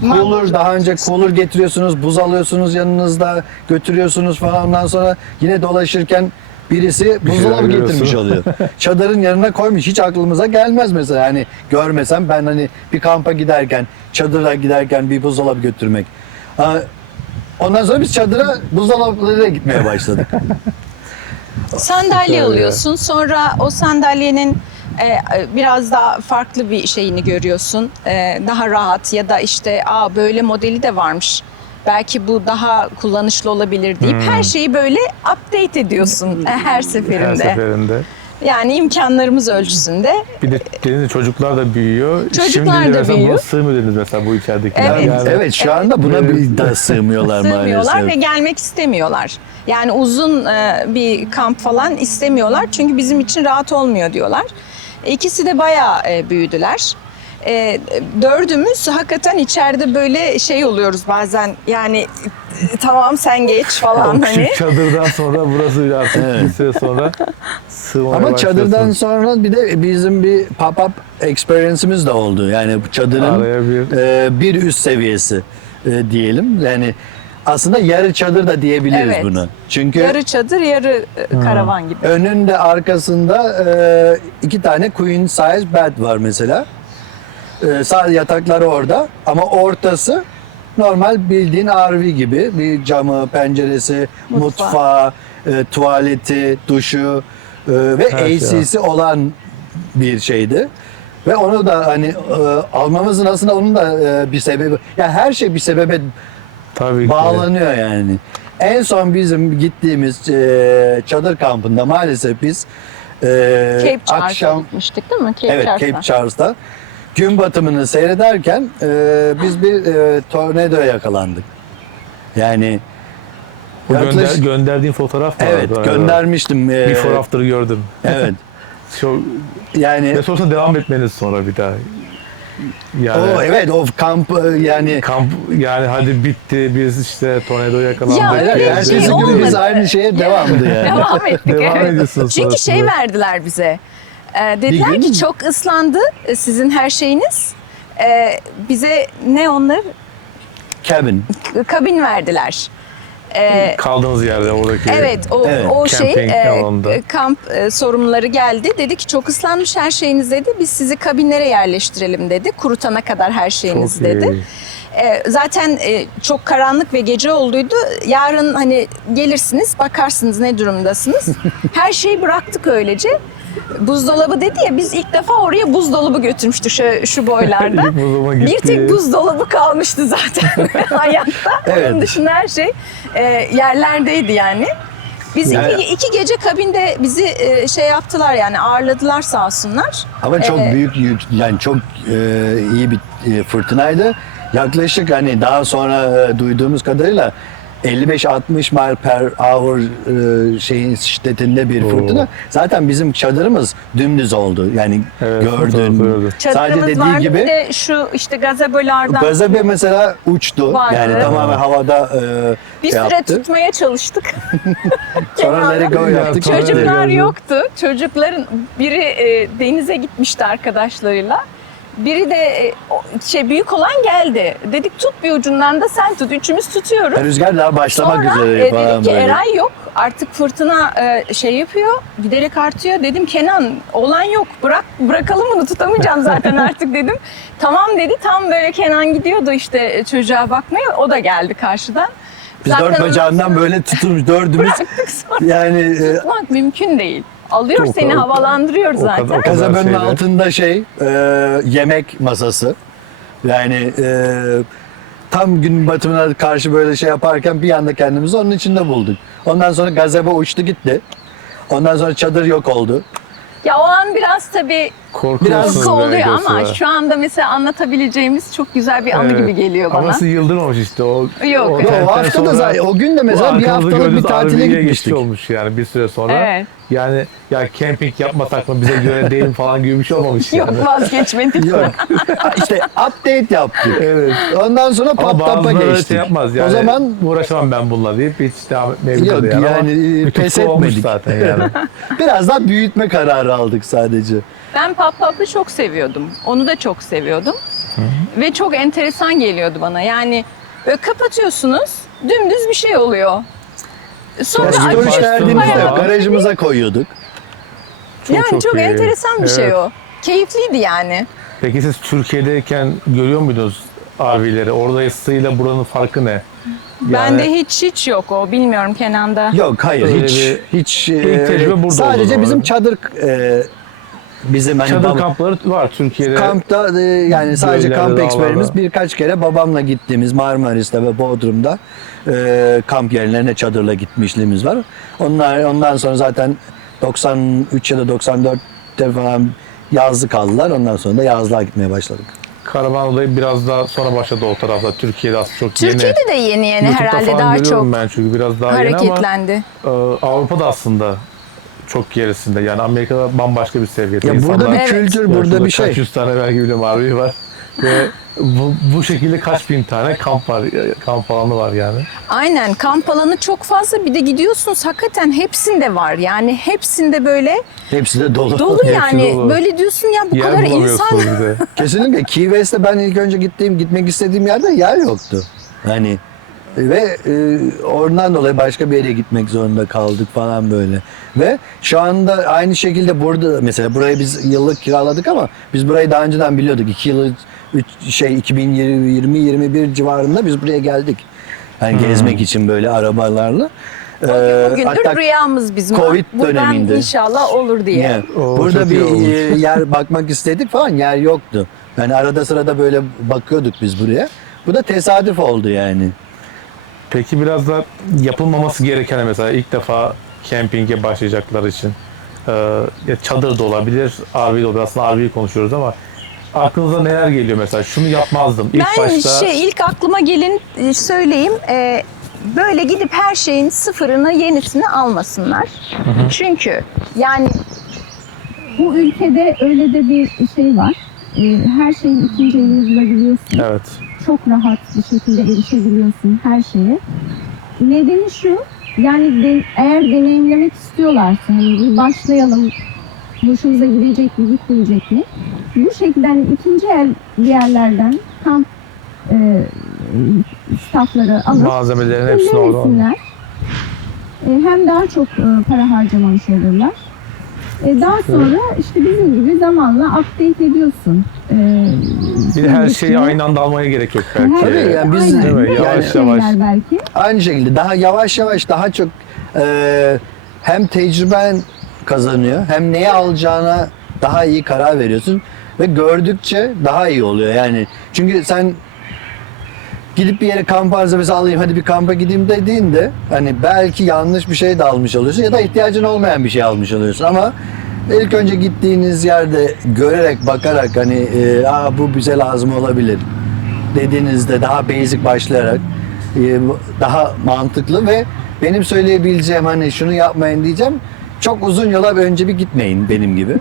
Cooler daha önce cooler getiriyorsunuz, buz alıyorsunuz yanınızda götürüyorsunuz falan. Ondan sonra yine dolaşırken birisi buzdolabı şeyler getirmiş görüyorsun. oluyor. Çadırın yanına koymuş. Hiç aklımıza gelmez mesela. Hani görmesem ben hani bir kampa giderken, çadıra giderken bir buzdolabı götürmek. Ondan sonra biz çadıra buzdolaplarıyla gitmeye başladık. Sandalye Süper ya. alıyorsun. Sonra o sandalyenin biraz daha farklı bir şeyini görüyorsun. Daha rahat ya da işte böyle modeli de varmış. Belki bu daha kullanışlı olabilir deyip her şeyi böyle update ediyorsun her seferinde. Her seferinde. Yani imkanlarımız ölçüsünde. Bir de dediğiniz çocular da büyüyor. Çocuklar Şimdi da mesela büyüyor. buna sığmıyor dediniz mesela bu içeridekiler. Evet. Evet şu anda buna bir daha sığmıyorlar Sığmıyorlar maalesef. ve gelmek istemiyorlar. Yani uzun bir kamp falan istemiyorlar. Çünkü bizim için rahat olmuyor diyorlar. İkisi de bayağı büyüdüler. Dördümüz hakikaten içeride böyle şey oluyoruz bazen. Yani tamam sen geç falan O hani. küçük çadırdan sonra burası artık Evet. bir süre sonra sığmaya Ama çadırdan başlıyorsun. sonra bir de bizim bir pop-up experience'imiz de oldu. Yani bu çadırın Araya bir üst seviyesi diyelim. Yani aslında yarı çadır da diyebiliriz Evet. buna. Çünkü Yarı çadır, yarı karavan gibi. önünde arkasında 2 tane queen size bed var mesela. Sadece yatakları orada ama ortası normal bildiğin RV gibi bir camı, penceresi, Mutfağı. mutfağı, tuvaleti, duşu ve Her şey AC'si olan bir şeydi. Ve onu da hani almamızın aslında onun da bir sebebi. Yani her şey bir sebebe tabii ki. bağlanıyor yani. En son bizim gittiğimiz çadır kampında maalesef biz Cape Charles'a akşam gitmiştik değil mi? Cape evet Charles'a. Cape Charles'ta gün batımını seyrederken biz bir tornadoya yakalandık. Yani Bu yaklaşık- gönderdiğin fotoğraf var. evet galiba. göndermiştim. Before after gördüm. Evet. Çok, Yani ve sonrasında devam etmeniz sonra bir daha. Yani evet o kamp yani kamp yani hadi bitti biz işte tornado yakalandık. Ya öyle bir ertesi şey gün biz olmadı. aynı şeye devamdı yani. Devam ettik. Devam evet. ediyorsunuz Çünkü sonrasında. şey verdiler bize. Dediler Bir gün ki mü? çok ıslandı sizin her şeyiniz. Bize ne onlar? cabin. Kabin verdiler. Kaldığınız yerde oradaki. Evet, Evet, o şey camping alanında. kamp sorumluları geldi. Dedi ki çok ıslanmış her şeyiniz dedi. Biz sizi kabinlere yerleştirelim dedi. Kurutana kadar her şeyiniz Çok dedi. iyi. Zaten çok karanlık ve gece olduydu. Yarın hani gelirsiniz, bakarsınız ne durumdasınız. Her şeyi bıraktık öylece. Buzdolabı dedi ya, biz ilk defa oraya buzdolabı götürmüştük şu boylarda. İlk buzdolabına Bir gitti. tek buzdolabı kalmıştı zaten hayatta. Evet. Onun dışında her şey yerlerdeydi yani. Biz Yani- iki gece kabinde bizi şey yaptılar yani, ağırladılar sağ olsunlar. Ama çok büyük, yani çok iyi bir fırtınaydı. Yaklaşık hani daha sonra duyduğumuz kadarıyla 55-60 mile per hour şeyin şiddetinde bir fırtına. Zaten bizim çadırımız dümdüz oldu. Yani Evet, gördüğün. hatırlıyorum. Sadece Çadırımız dediği vardı, bir gibi de şu işte gazebolardan gazebe mesela uçtu. Vardı. Yani tamamen havada bir şey süre yaptı. tutmaya çalıştık. Sonra let it go Ya, yaptık. tabii. Çocuklar Gördüm. yoktu. Çocukların biri denize gitmişti arkadaşlarıyla. Biri de büyük olan geldi. Dedik tut bir ucundan da sen tut. Üçümüz tutuyoruz. Rüzgar daha başlamak Sonra üzere falan dedik ki böyle. Eray yok. Artık fırtına şey yapıyor. Giderek artıyor. Dedim Kenan olan yok. Bırakalım bunu, tutamayacağım zaten artık dedim. Tamam dedi. Tam böyle Kenan gidiyordu işte çocuğa bakmaya. O da geldi karşıdan. Biz Zaten dört ondan bacağından sonra böyle tutmuş dördümüz. bıraktık sonra. Yani Tutmak mümkün değil. Alıyor Çok- seni, havalandırıyor o kadar- zaten. o kadar kazabenin şeyler. altında yemek masası. Yani tam gün batımına karşı böyle şey yaparken bir anda kendimizi onun içinde bulduk. Ondan sonra gazebe uçtu gitti. Ondan sonra çadır yok oldu. Ya o an biraz tabii Korkuyorsunuz korku oluyor belki o ama sıra. şu anda mesela anlatabileceğimiz çok güzel bir anı Evet. gibi geliyor bana. Ama sizi yıldırmamış işte o. Yok. o Yok, O tentten hafta da sonra zaten, o gün de bu mesela bir arkanızda haftalık bir gördüğünüz tatile RV'ye gitmiştik. geçiş olmuş yani bir süre sonra. Evet. Yani ya camping yapmasak mı bize göre değil mi falan gibi bir şey olmamış yani. Yok, vazgeçmedik. Yok. İşte update yaptık. Evet. Ondan sonra Ama pat tapa bazıları geçtik. şey yapmaz yani. O zaman uğraşamam ben bununla deyip hiç devam etmeyebilir yok yani. Ama yani bir pes tutku olmuş etmedik. zaten yani. Biraz daha büyütme kararı aldık sadece. Ben Pappap'ı çok seviyordum. Onu da çok seviyordum. Ve çok enteresan geliyordu bana. Yani böyle kapatıyorsunuz, dümdüz bir şey oluyor. Sonra Ya, Storage baştan verdiğimizde bayağı- garajımıza koyuyorduk. çok iyi. enteresan bir şey Evet. o. Keyifliydi yani. Peki siz Türkiye'deyken görüyor muydunuz RV'leri? Orada ısıyla buranın farkı ne? Bende hiç yok o. Bilmiyorum Kenan'da. Yok hayır Öyle hiç İlk tecrübe burada oldu sadece o bizim zaman. çadır bizim hani Çadır kampları var Türkiye'de. kampta yani sadece göllerde, kamp eksperimiz dağlarda. birkaç kere babamla gittiğimiz Marmaris'te ve Bodrum'da kamp yerlerine çadırla gitmişliğimiz var. Ondan sonra zaten 93 ya da 94'te falan yazlık kaldılar. Ondan sonra da yazlığa gitmeye başladık. Karavan olayı biraz daha sonra başladı o tarafta. Türkiye'de aslında çok yeni. Türkiye'de de yeni YouTube'da herhalde falan daha görüyorum çok ben çünkü biraz daha yeni ama hareketlendi. Avrupa'da aslında çok gerisinde. Yani Amerika'da bambaşka bir seviyede. Ya burada İnsanlar- bir Evet. kültür, Yani burada şurada bir şey. Kaç yüz tane belki bile RV var. Ve bu şekilde kaç bin tane kamp var, kamp alanı var yani. Aynen, kamp alanı çok fazla. Bir de gidiyorsunuz hakikaten hepsinde var. Yani hepsinde böyle Hepsi de dolu. dolu Hepsi yani. dolu. Böyle diyorsun ya bu Yer kadar insan. bulamıyorsunuz bir de. Kesinlikle. Key West'te ben ilk önce gitmek istediğim yerde yer yoktu. Hani ve oradan dolayı başka bir yere gitmek zorunda kaldık falan böyle. Ve şu anda aynı şekilde burada mesela burayı biz yıllık kiraladık ama biz burayı daha önceden biliyorduk. 2 yıl 2020-21 civarında biz buraya geldik. Yani gezmek için böyle arabalarla. Bugündür Hatta rüyamız bizim. Covid Buradan döneminde. inşallah olur diye. yani Oo, burada çok iyi bir olmuş. yer bakmak istedik falan yer yoktu. Yani arada sırada böyle bakıyorduk biz buraya. Bu da tesadüf oldu yani. Peki biraz da yapılmaması gereken mesela ilk defa kempinge başlayacaklar için ya çadır da olabilir, RV de olabilir. Aslında RV'yi konuşuyoruz ama aklınıza neler geliyor mesela? Şunu yapmazdım. İlk Ben başta ilk aklıma gelin söyleyeyim. Böyle gidip her şeyin sıfırını, yenisini almasınlar. Çünkü yani bu ülkede öyle de bir şey var. Her şeyin ikinci elini bulabiliyorsun. evet. Çok rahat bir şekilde erişebiliyorsun her şeye. Nedeni şu, yani eğer deneyimlemek istiyorlarsa, hani bir başlayalım, hoşumuza gidecek mi, gitmeyecek mi? Bu şekilde hani ikinci el bir yerlerden kamp staffları alıp Malzemelerin hepsini orada. fullemesinler. Hem daha çok para harcamamış olurlar. Daha sonra işte bizim gibi zamanla update ediyorsun. Şey Bir de her şeyi aynı anda almaya gerek yok belki. Tabii yani biz Aynen. Değil mi? Değişik Yavaş şeyler yavaş. belki. aynı şekilde daha yavaş yavaş daha çok hem tecrüben kazanıyor hem neye alacağına daha iyi karar veriyorsun ve gördükçe daha iyi oluyor yani. Çünkü sen gidip bir yere kamp malzemesi alayım hadi bir kampa gideyim dediğinde hani belki yanlış bir şey de almış oluyorsun ya da ihtiyacın olmayan bir şey almış oluyorsun ama ilk önce gittiğiniz yerde görerek bakarak hani bu bize lazım olabilir dediğinizde daha basic başlayarak daha mantıklı ve benim söyleyebileceğim hani şunu yapmayın diyeceğim çok uzun yola önce bir gitmeyin benim gibi.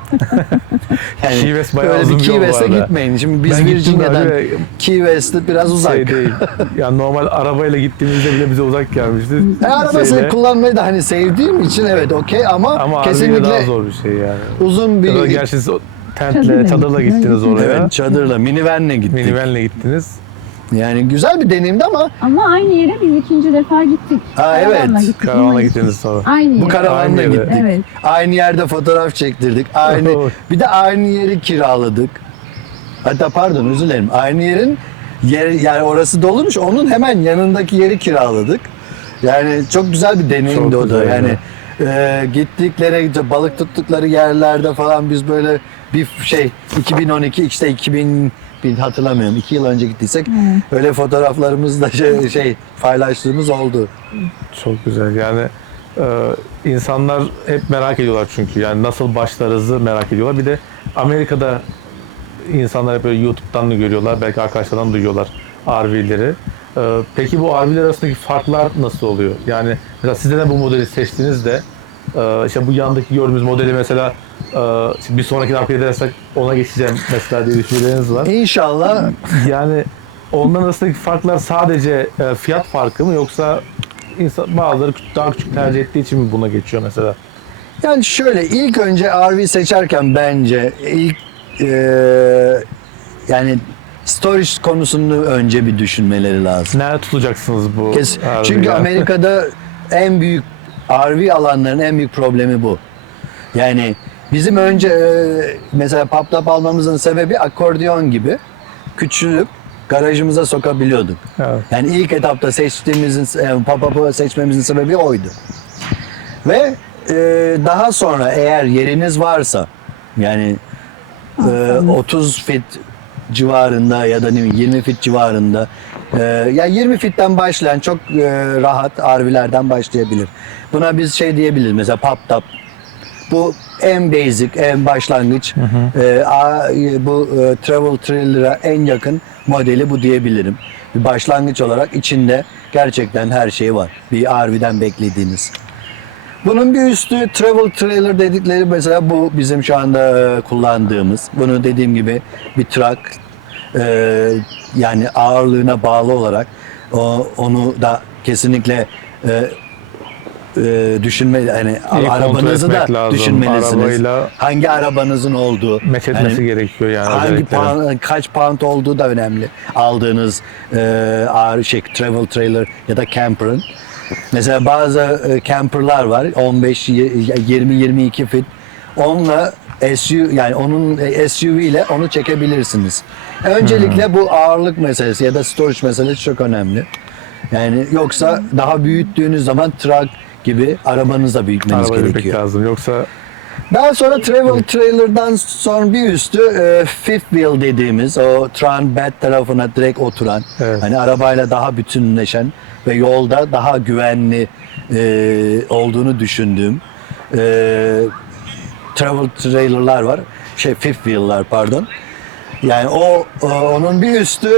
Yani Key West bayağı böyle uzun bir bir yol Key West'e bu arada. gitmeyin. Şimdi biz Ben gittim Virginia'dan abi ve Key West'e biraz uzak. Şey değil. Yani normal arabayla gittiğimizde bile bize uzak gelmişti. Arabasını Şeyle. kullanmayı da hani sevdiğim için evet okey ama Ama kesinlikle daha zor bir şey yani. uzun Ya da bir gerçi siz o Çadırla tentle, çadırla gittiniz. gittiniz oraya. evet, çadırla, minivanle gittik. Minivanle gittiniz. Yani güzel bir deneyimdi ama Ama aynı yere biz ikinci defa gittik. Ha, evet. Karavanla gittik. Karavanla Mayıs. gittiniz sonra. Aynı bu yere. karavanla Aynı yere. gittik. Evet. Aynı yerde fotoğraf çektirdik. Bir de aynı yeri kiraladık. Hatta pardon özür dilerim. Aynı yerin yani orası dolmuş. Onun hemen yanındaki yeri kiraladık. Yani çok güzel bir deneyimdi Çok o da. güzel, Yani gittikleri balık tuttukları yerlerde falan biz böyle bir 2012 işte 2000 hatırlamıyorum 2 yıl önce gittiysek öyle fotoğraflarımızda paylaştığımız oldu. Çok güzel yani insanlar hep merak ediyorlar çünkü yani nasıl başlarızı merak ediyorlar. Bir de Amerika'da insanlar hep böyle YouTube'dan da görüyorlar, belki arkadaşlardan duyuyorlar RV'leri. Peki bu RV'ler arasındaki farklar nasıl oluyor? Yani mesela siz neden bu modeli seçtiniz de işte bu yandaki gördüğümüz modeli mesela şimdi bir sonraki upgrade edersek ona geçeceğim mesela diye düşünceleriniz var. İnşallah Yani onların arasındaki farklar sadece fiyat farkı mı yoksa bazıları daha küçük tercih ettiği için mi buna geçiyor mesela? yani şöyle ilk önce RV seçerken bence ilk yani storage konusunu önce bir düşünmeleri lazım. Nerede tutacaksınız bu RV'yi? Çünkü Amerika'da en büyük RV alanlarının en büyük problemi bu. Yani bizim önce mesela pop-up almamızın sebebi akordeon gibi küçülüp garajımıza sokabiliyorduk. Evet. Yani ilk etapta pop-up'ı seçmemizin sebebi oydu. Ve daha sonra eğer yeriniz varsa yani 30 fit civarında ya da 20 fit civarında ya 20 fitten başlayan çok rahat RV'lerden başlayabilir. Buna biz diyebiliriz mesela pop-up. Bu en basic, en başlangıç. Bu travel trailer'a en yakın modeli bu diyebilirim. Bir başlangıç olarak içinde gerçekten her şey var. Bir RV'den beklediğiniz. Bunun bir üstü travel trailer dedikleri mesela bu bizim şu anda kullandığımız. Bunu dediğim gibi bir truck yani ağırlığına bağlı olarak onu da kesinlikle düşünme yani İyi kontrol arabanızı da etmek lazım. düşünmelisiniz. Arabayla hangi arabanızın olduğu, match etmesi hani gerekiyor yani hangi özellikle. kaç pound olduğu da önemli. Aldığınız ağır travel trailer ya da camper'ın. Mesela bazı camper'lar var 15 20 22 fit. Onunla yani onun SUV ile onu çekebilirsiniz. Öncelikle bu ağırlık meselesi ya da storage meselesi çok önemli. Yani yoksa daha büyüttüğünüz zaman truck gibi arabanızı da büyütmeniz Arabayı büyütmek gerekiyor. lazım. Yoksa Daha sonra travel trailer'dan sonra bir üstü fifth wheel dediğimiz o Tron bed tarafına direkt oturan Evet. hani arabayla daha bütünleşen ve yolda daha güvenli olduğunu düşündüğüm travel trailer'lar var. Fifth wheel'lar pardon. Yani onun bir üstü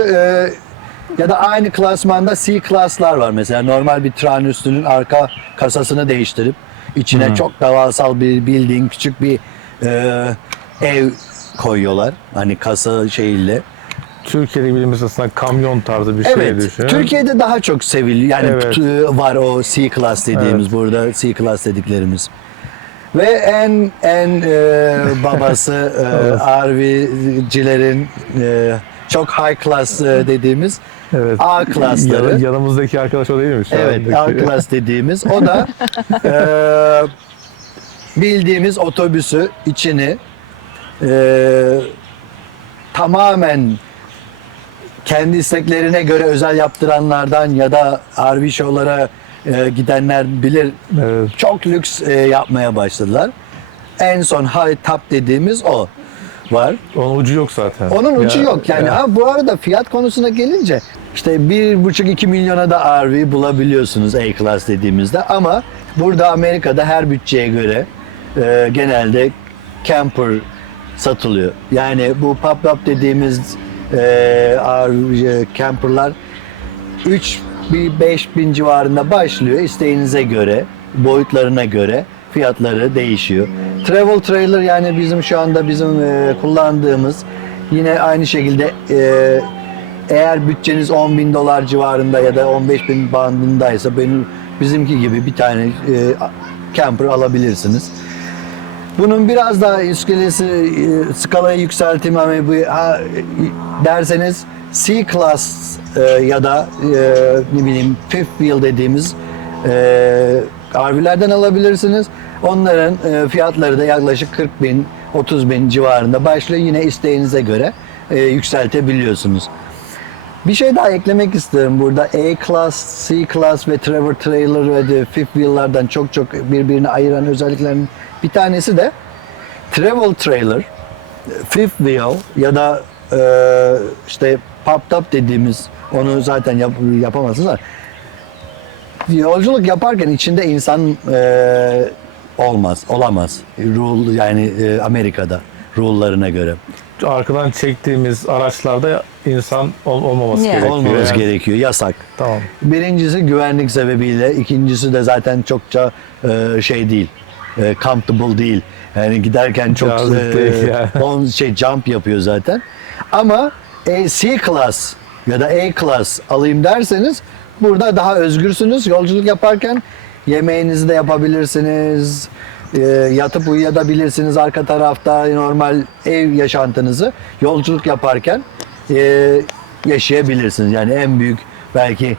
ya da aynı klasmanda C-Class'lar var mesela. Normal bir Tron üstünün arka kasasını değiştirip içine çok devasal bir bildiğin küçük bir ev koyuyorlar. Hani kasa şeyle. Türkiye'de bildiğimiz aslında kamyon tarzı bir şey Evet. düşünün. Türkiye'de daha çok seviliyor. Yani Evet. var o C-Class dediğimiz burada C-Class dediklerimiz. Ve en babası RV'cilerin çok high class dediğimiz Evet. A klasları. Yanımızdaki arkadaş o değil mi şu Evet, andaki? A-Class dediğimiz. O da bildiğimiz otobüsü içini tamamen kendi isteklerine göre özel yaptıranlardan ya da RV show'lara gidenler bilir, Evet. çok lüks yapmaya başladılar. En son high top dediğimiz o var. Onun ucu yok zaten. Onun ucu Ya- yok yani. ya. Ha, bu arada fiyat konusuna gelince işte 1,5-2 milyona da RV bulabiliyorsunuz A-Class dediğimizde, ama burada Amerika'da her bütçeye göre genelde camper satılıyor. Yani bu pop-up dediğimiz camperlar 3-5 bin civarında başlıyor. İsteğinize göre, boyutlarına göre fiyatları değişiyor. Travel trailer, yani bizim şu anda kullandığımız, yine aynı şekilde eğer bütçeniz $10.000 civarında ya da 15.000 bandındaysa bizimki gibi bir tane camper alabilirsiniz. Bunun biraz daha skalayı yükselteyim ama derseniz C-Class ya da ne bileyim fifth wheel dediğimiz RV'lerden alabilirsiniz. Onların fiyatları da yaklaşık 40.000, 30.000 civarında başlıyor. Yine isteğinize göre yükseltebiliyorsunuz. Bir şey daha eklemek isterim burada. A-Class, C-Class ve Travel Trailer ve de Fifth Wheel'lardan çok birbirini ayıran özelliklerin bir tanesi de Travel Trailer, Fifth Wheel ya da işte Pop-Top dediğimiz, onu zaten yapamazsınız. Yolculuk yaparken içinde insan olamaz. Rule, yani Amerika'da rule'larına göre. Arkadan çektiğimiz araçlarda insan olmaması Yani. gerekiyor. Olmaması yani. gerekiyor. Yasak. Tamam. Birincisi güvenlik sebebiyle, ikincisi de zaten çokça şey değil, comfortable değil. Yani giderken çok Cazip değil yani. jump yapıyor zaten. Ama C-Class ya da A-Class alayım derseniz burada daha özgürsünüz. Yolculuk yaparken yemeğinizi de yapabilirsiniz. Yatıp uyuyabilirsiniz arka tarafta, normal ev yaşantınızı yolculuk yaparken yaşayabilirsiniz. Yani en büyük belki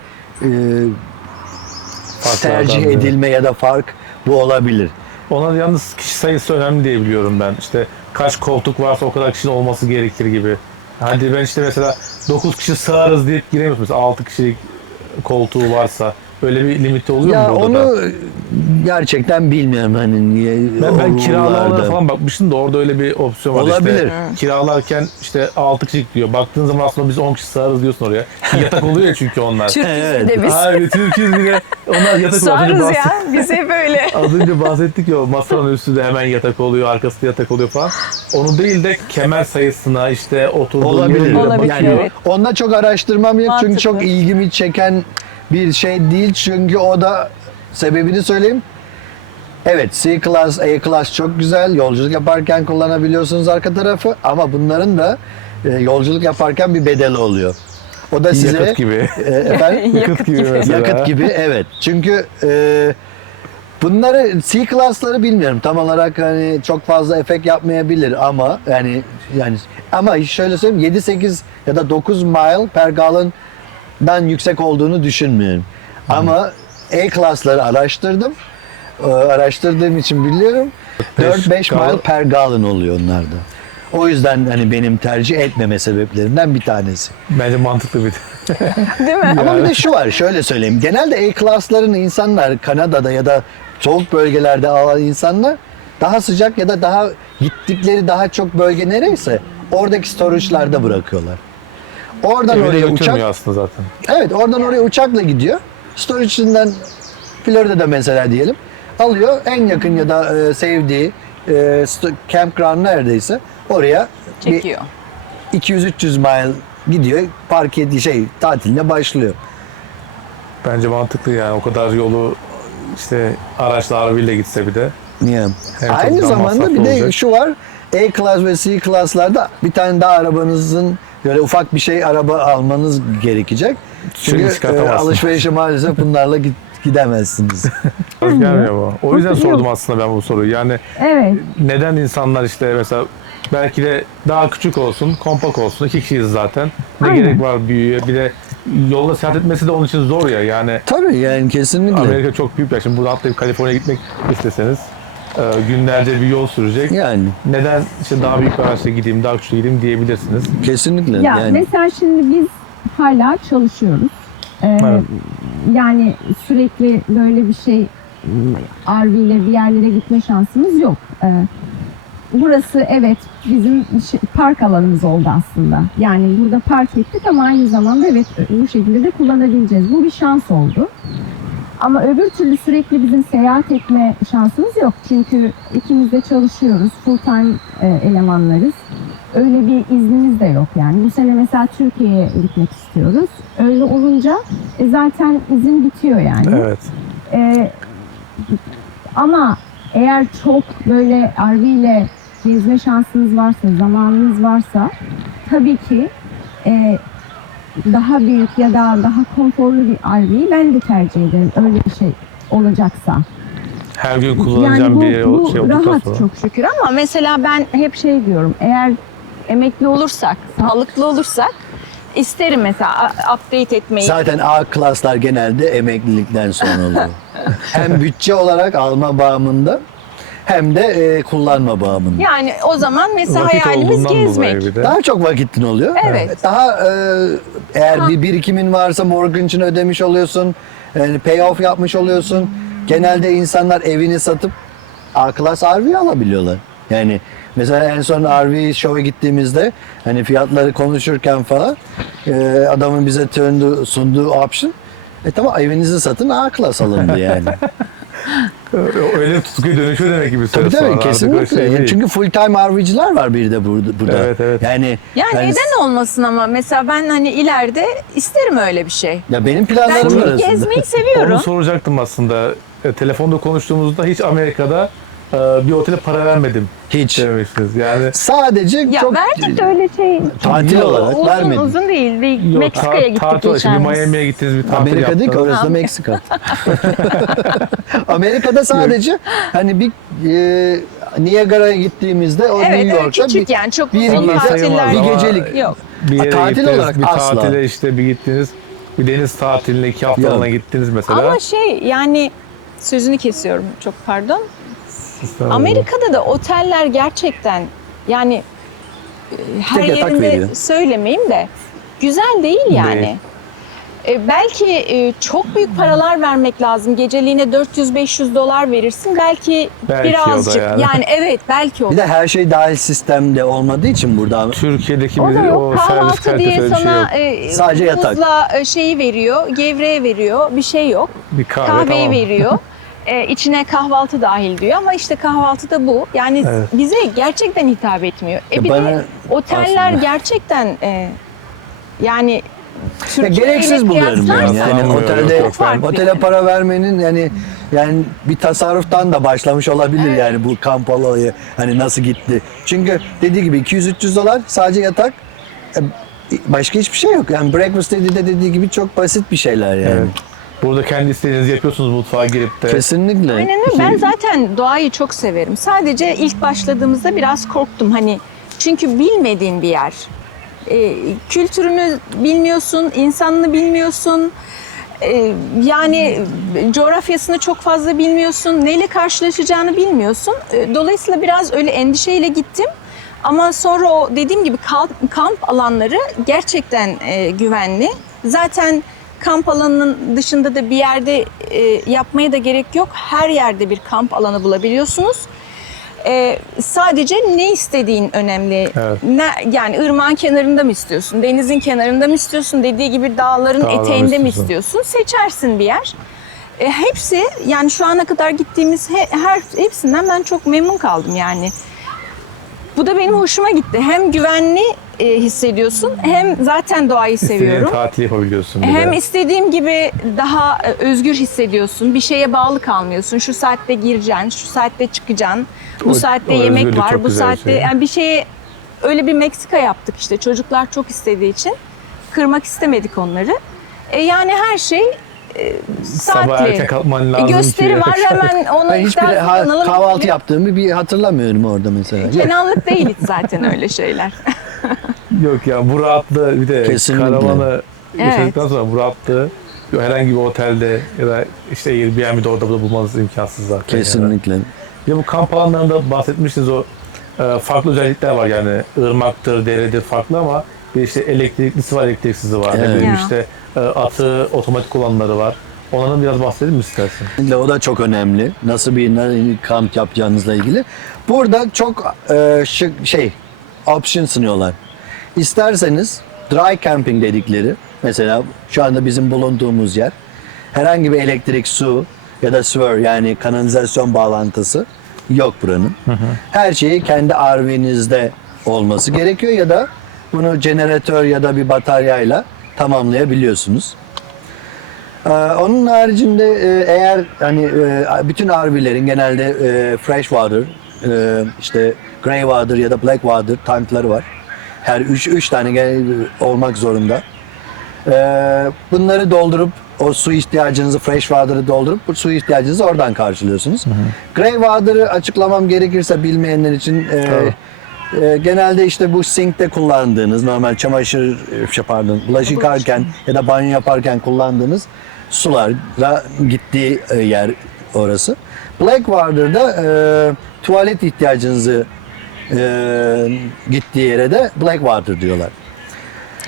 tercih biri. edilme ya da fark bu olabilir. Ona yalnız kişi sayısı önemli diye biliyorum ben. İşte kaç koltuk varsa o kadar kişinin olması gerekir gibi. Hadi ben işte mesela 9 kişi sığarız deyip giremiyoruz. Mesela 6 kişilik koltuğu varsa öyle bir limiti oluyor Ya mu burada onu da? gerçekten bilmiyorum hani niye. Ben o kiralamalara rule'larda. falan bakmıştım da orada öyle bir opsiyon var. Olabilir. İşte kiralarken işte 6 kişilik diyor. Baktığın zaman aslında biz 10 kişi sığarız diyorsun oraya. Yatak oluyor ya çünkü onlar. Türküz Evet. bir de biz. Abi Türk'üz bile. Onlar yatak oluyor. Az önce Sığarız ya bize böyle. Az önce bahsettik ya, masanın üstü de hemen yatak oluyor, arkası da yatak oluyor falan. Onu değil de kemer sayısına, işte oturduğu Olabilir. yere Olabilir, Yani evet. onda çok araştırmam yok çünkü Mantıklı. çok ilgimi çeken bir şey değil, çünkü o da sebebini söyleyeyim. Evet, C-Class, A-Class çok güzel. Yolculuk yaparken kullanabiliyorsunuz arka tarafı, ama bunların da yolculuk yaparken bir bedeli oluyor. O da size yakıt gibi. efendim Yakıt gibi mesela. yakıt gibi, evet. Çünkü bunları, C-Class'ları bilmiyorum tam olarak, hani çok fazla efekt yapmayabilir ama yani ama şöyle söyleyeyim, 7-8 ya da 9 mile per gallon'dan yüksek olduğunu düşünmüyorum. Ama A-Class'ları araştırdım. Araştırdığım için biliyorum. 4-5 mile per gallon oluyor onlarda. O yüzden hani benim tercih etmeme sebeplerinden bir tanesi. Bence mantıklı bir. Değil mi? Ama bir de şu var, şöyle söyleyeyim. Genelde A-Class'ların insanlar Kanada'da ya da soğuk bölgelerde alan insanlar daha sıcak ya da daha gittikleri daha çok bölge nereyse oradaki storage'larda bırakıyorlar. Oradan Evine oraya uçak, götürmüyor aslında zaten. evet oradan oraya uçakla gidiyor. Storage'ından Florida'da mesela diyelim alıyor, en yakın ya da sevdiği campground neredeyse oraya Çekiyor. 200-300 mile gidiyor, park ediyor, tatiline başlıyor. Bence mantıklı yani, o kadar yolu işte araçla arabayla gitse bir de. Yeah. Hem çok Aynı daha zamanda masraflı bir de olacak. şu var, A-Class ve C-Class'larda bir tane daha arabanızın böyle ufak bir şey araba almanız gerekecek. Sürekli Çünkü çıkartamazsın. alışverişe maalesef bunlarla gidemezsiniz. Az gelmiyor bu. O yüzden Yok. sordum aslında ben bu soruyu. Yani Evet. neden insanlar işte mesela belki de daha küçük olsun, kompak olsun, 2 kişiyiz zaten. Ne Aynen. gerek var büyüğe? Bir de yolda seyahat etmesi de onun için zor ya. Yani Tabii yani kesinlikle. Amerika çok büyük bir yer. Şimdi buradan atlayıp Kaliforniya'ya gitmek isteseniz günlerce bir yol sürecek. Yani Neden işte daha büyük bir araçla gideyim, daha küçük gideyim diyebilirsiniz. kesinlikle. Ya yani. mesela şimdi biz hala çalışıyoruz. Evet. Yani sürekli böyle bir şey RV ile bir yerlere gitme şansımız yok. Burası evet bizim park alanımız oldu aslında. Yani burada park ettik ama aynı zamanda evet bu şekilde de kullanabileceğiz. Bu bir şans oldu. Ama öbür türlü sürekli bizim seyahat etme şansımız yok. Çünkü ikimiz de çalışıyoruz. Full time elemanlarız. Öyle bir iznimiz de yok yani. Bu sene mesela Türkiye'ye gitmek istiyoruz. Öyle olunca zaten izin bitiyor yani. Evet. Ama eğer çok böyle RV ile gezme şansınız varsa, zamanınız varsa tabii ki daha büyük ya da daha konforlu bir RV'yi ben de tercih ederim. Öyle bir şey olacaksa. Her gün Yani kullanacağım bu, bir şey bu olduktan rahat sonra. çok şükür ama mesela ben hep şey diyorum. Eğer emekli olursak, sağlıklı olursak isterim mesela update etmeyi. Zaten A klaslar genelde emeklilikten sonra oluyor. Hem bütçe olarak alma bağımında hem de kullanma bağımında. Yani o zaman mesela Vakit hayalimiz olduğundan gezmek. dolayı bir de. Daha çok vakitin oluyor. Evet. Daha eğer bir birikimin varsa mortgage'ını ödemiş oluyorsun. Yani payoff yapmış oluyorsun. Genelde insanlar evini satıp A-Class RV alabiliyorlar. Yani mesela en son RV show'a gittiğimizde hani fiyatları konuşurken falan adamın bize sunduğu option tamam evinizi satın A-Class alın diye yani. Öyle bir tutkuya dönüşüyor demek ki bir süre Tabii sonra. tabii Artık o kesinlikle. şey değil. Çünkü full time RV'ciler var bir de burada. Evet, evet. Yani Neden olmasın ama mesela ben hani ileride isterim öyle bir şey. ya benim Ben planlarım çünkü arasında. gezmeyi seviyorum. Onu soracaktım aslında. Telefonda konuştuğumuzda hiç Amerika'da bir otele para vermedim Hiç. demiştiniz. Yani Sadece Ya çok verdik de Öyle şey tatil Yok, olarak uzun vermedim. uzun değil. Bir yok, Meksika'ya gittik tatil olarak geçen şimdi biz. Miami'ye gittiniz bir tatil Amerika değil ki yaptınız. orası da Meksika. Amerika'da sadece hani bir Niagara'ya gittiğimizde o Evet, New evet York'ta küçük yani çok bir uzun Onlar sayılmaz tatiller ama bir gecelik. yok. Bir yere Tatil gittiniz, olarak bir asla. tatile işte bir gittiniz. Bir deniz tatiline 2 Yok. haftalığına gittiniz mesela. Ama şey yani sözünü kesiyorum çok pardon. Estağfurullah. Amerika'da da oteller gerçekten yani her Tek yatak yerinde veriyor. söylemeyeyim de güzel değil yani. Değil. Belki çok büyük paralar vermek lazım. Geceliğine 400-500 dolar verirsin. Belki Belki birazcık. o da yani. Yani evet belki o. Bir de her şey dahil sistemde olmadığı için burada Türkiye'deki O da bir yok. o servis Kahvaltı diye kalitesi öyle bir şey sana yok. Sadece yatak. buzla şeyi veriyor, gevreği veriyor. Bir şey yok. Bir kahve Kahveyi tamam. veriyor. İçine kahvaltı dahil diyor ama işte kahvaltı da bu. Yani Evet. bize gerçekten hitap etmiyor. Bir bana de oteller aslında- gerçekten yani Ya Türkiye gereksiz ile buluyorum ben. kıyaslarsak Yani Sanmıyorum, otelde yok, farklı otele yani. para vermenin yani bir tasarruftan da başlamış olabilir yani bu kamp olayı hani nasıl gitti. Çünkü dediği gibi 200-300 dolar sadece yatak başka hiçbir şey yok. Yani breakfast dediği gibi çok basit bir şeyler yani. Evet. Burada kendi istediğinizi yapıyorsunuz mutfağa girip de. Kesinlikle. Aynen öyle. Ben zaten doğayı çok severim. Sadece ilk başladığımızda biraz korktum. Hani çünkü bilmediğin bir yer. Kültürünü bilmiyorsun, insanını bilmiyorsun. Yani coğrafyasını çok fazla bilmiyorsun. Neyle karşılaşacağını bilmiyorsun. Dolayısıyla biraz öyle endişeyle gittim. Ama sonra o dediğim gibi kamp alanları gerçekten güvenli. Zaten kamp alanının dışında da bir yerde yapmaya da gerek yok. Her yerde bir kamp alanı bulabiliyorsunuz. Sadece ne istediğin önemli. Evet. Yani ırmağın kenarında mı istiyorsun, denizin kenarında mı istiyorsun, dediği gibi dağların Dağlar eteğinde mi istiyorsun. istiyorsun? Seçersin bir yer. Hepsi yani şu ana kadar gittiğimiz hepsinden ben çok memnun kaldım yani. Bu da benim hoşuma gitti. Hem güvenli hissediyorsun hem zaten doğayı İstediğin seviyorum. tatil yapabiliyorsun. bir Hem de. istediğim gibi daha özgür hissediyorsun. Bir şeye bağlı kalmıyorsun. Şu saatte gireceksin, şu saatte çıkacaksın. Bu O- saatte o yemek özgürlük var, çok bu güzel bir saatte şey. yani bir şeye öyle bir Meksika yaptık işte. Çocuklar çok istediği için kırmak istemedik onları. Yani her şey Sabah erken saatli. kalkman lazım Gösteri ki. var hemen ona Ben hiçbir iddia kullanalım. kahvaltı yaptığımı bir hatırlamıyorum orada mesela. Kenanlık değil hiç zaten öyle şeyler. Yok ya bu rahatlığı bir de Kesinlikle. karavanı yaşadıktan sonra bu rahatlığı herhangi bir otelde ya da işte Airbnb'de orada burada bulmanız imkansız zaten. Yani. Kesinlikle. Bir de bu kamp alanlarında bahsetmiştiniz, o farklı özellikler var yani, ırmaktır, deredir farklı ama bir işte elektriklisi var, elektriksizi var. Evet. Ne bileyim Ya. işte atı otomatik olanları var. Onlardan biraz bahsedelim mi istersin? O da çok önemli. Nasıl bir kamp yapacağınızla ilgili. Burada çok option sunuyorlar. İsterseniz dry camping dedikleri, mesela şu anda bizim bulunduğumuz yer, herhangi bir elektrik, su ya da sewer yani kanalizasyon bağlantısı yok buranın. Her şeyi kendi RV'nizde olması gerekiyor ya da bunu jeneratör ya da bir bataryayla tamamlayabiliyorsunuz. Onun haricinde eğer hani bütün RV'lerin genelde fresh water, işte grey water ya da black water tankları var. Her üç tane olmak zorunda. Bunları doldurup o su ihtiyacınızı, fresh water'ı doldurup bu su ihtiyacınızı oradan karşılıyorsunuz. Grey water'ı açıklamam gerekirse bilmeyenler için genelde işte bu sink'te kullandığınız, normal bulaşık yıkarken ya da banyo yaparken kullandığınız sulara gittiği yer orası. Black water'da tuvalet ihtiyacınızı gittiği yere de black water diyorlar.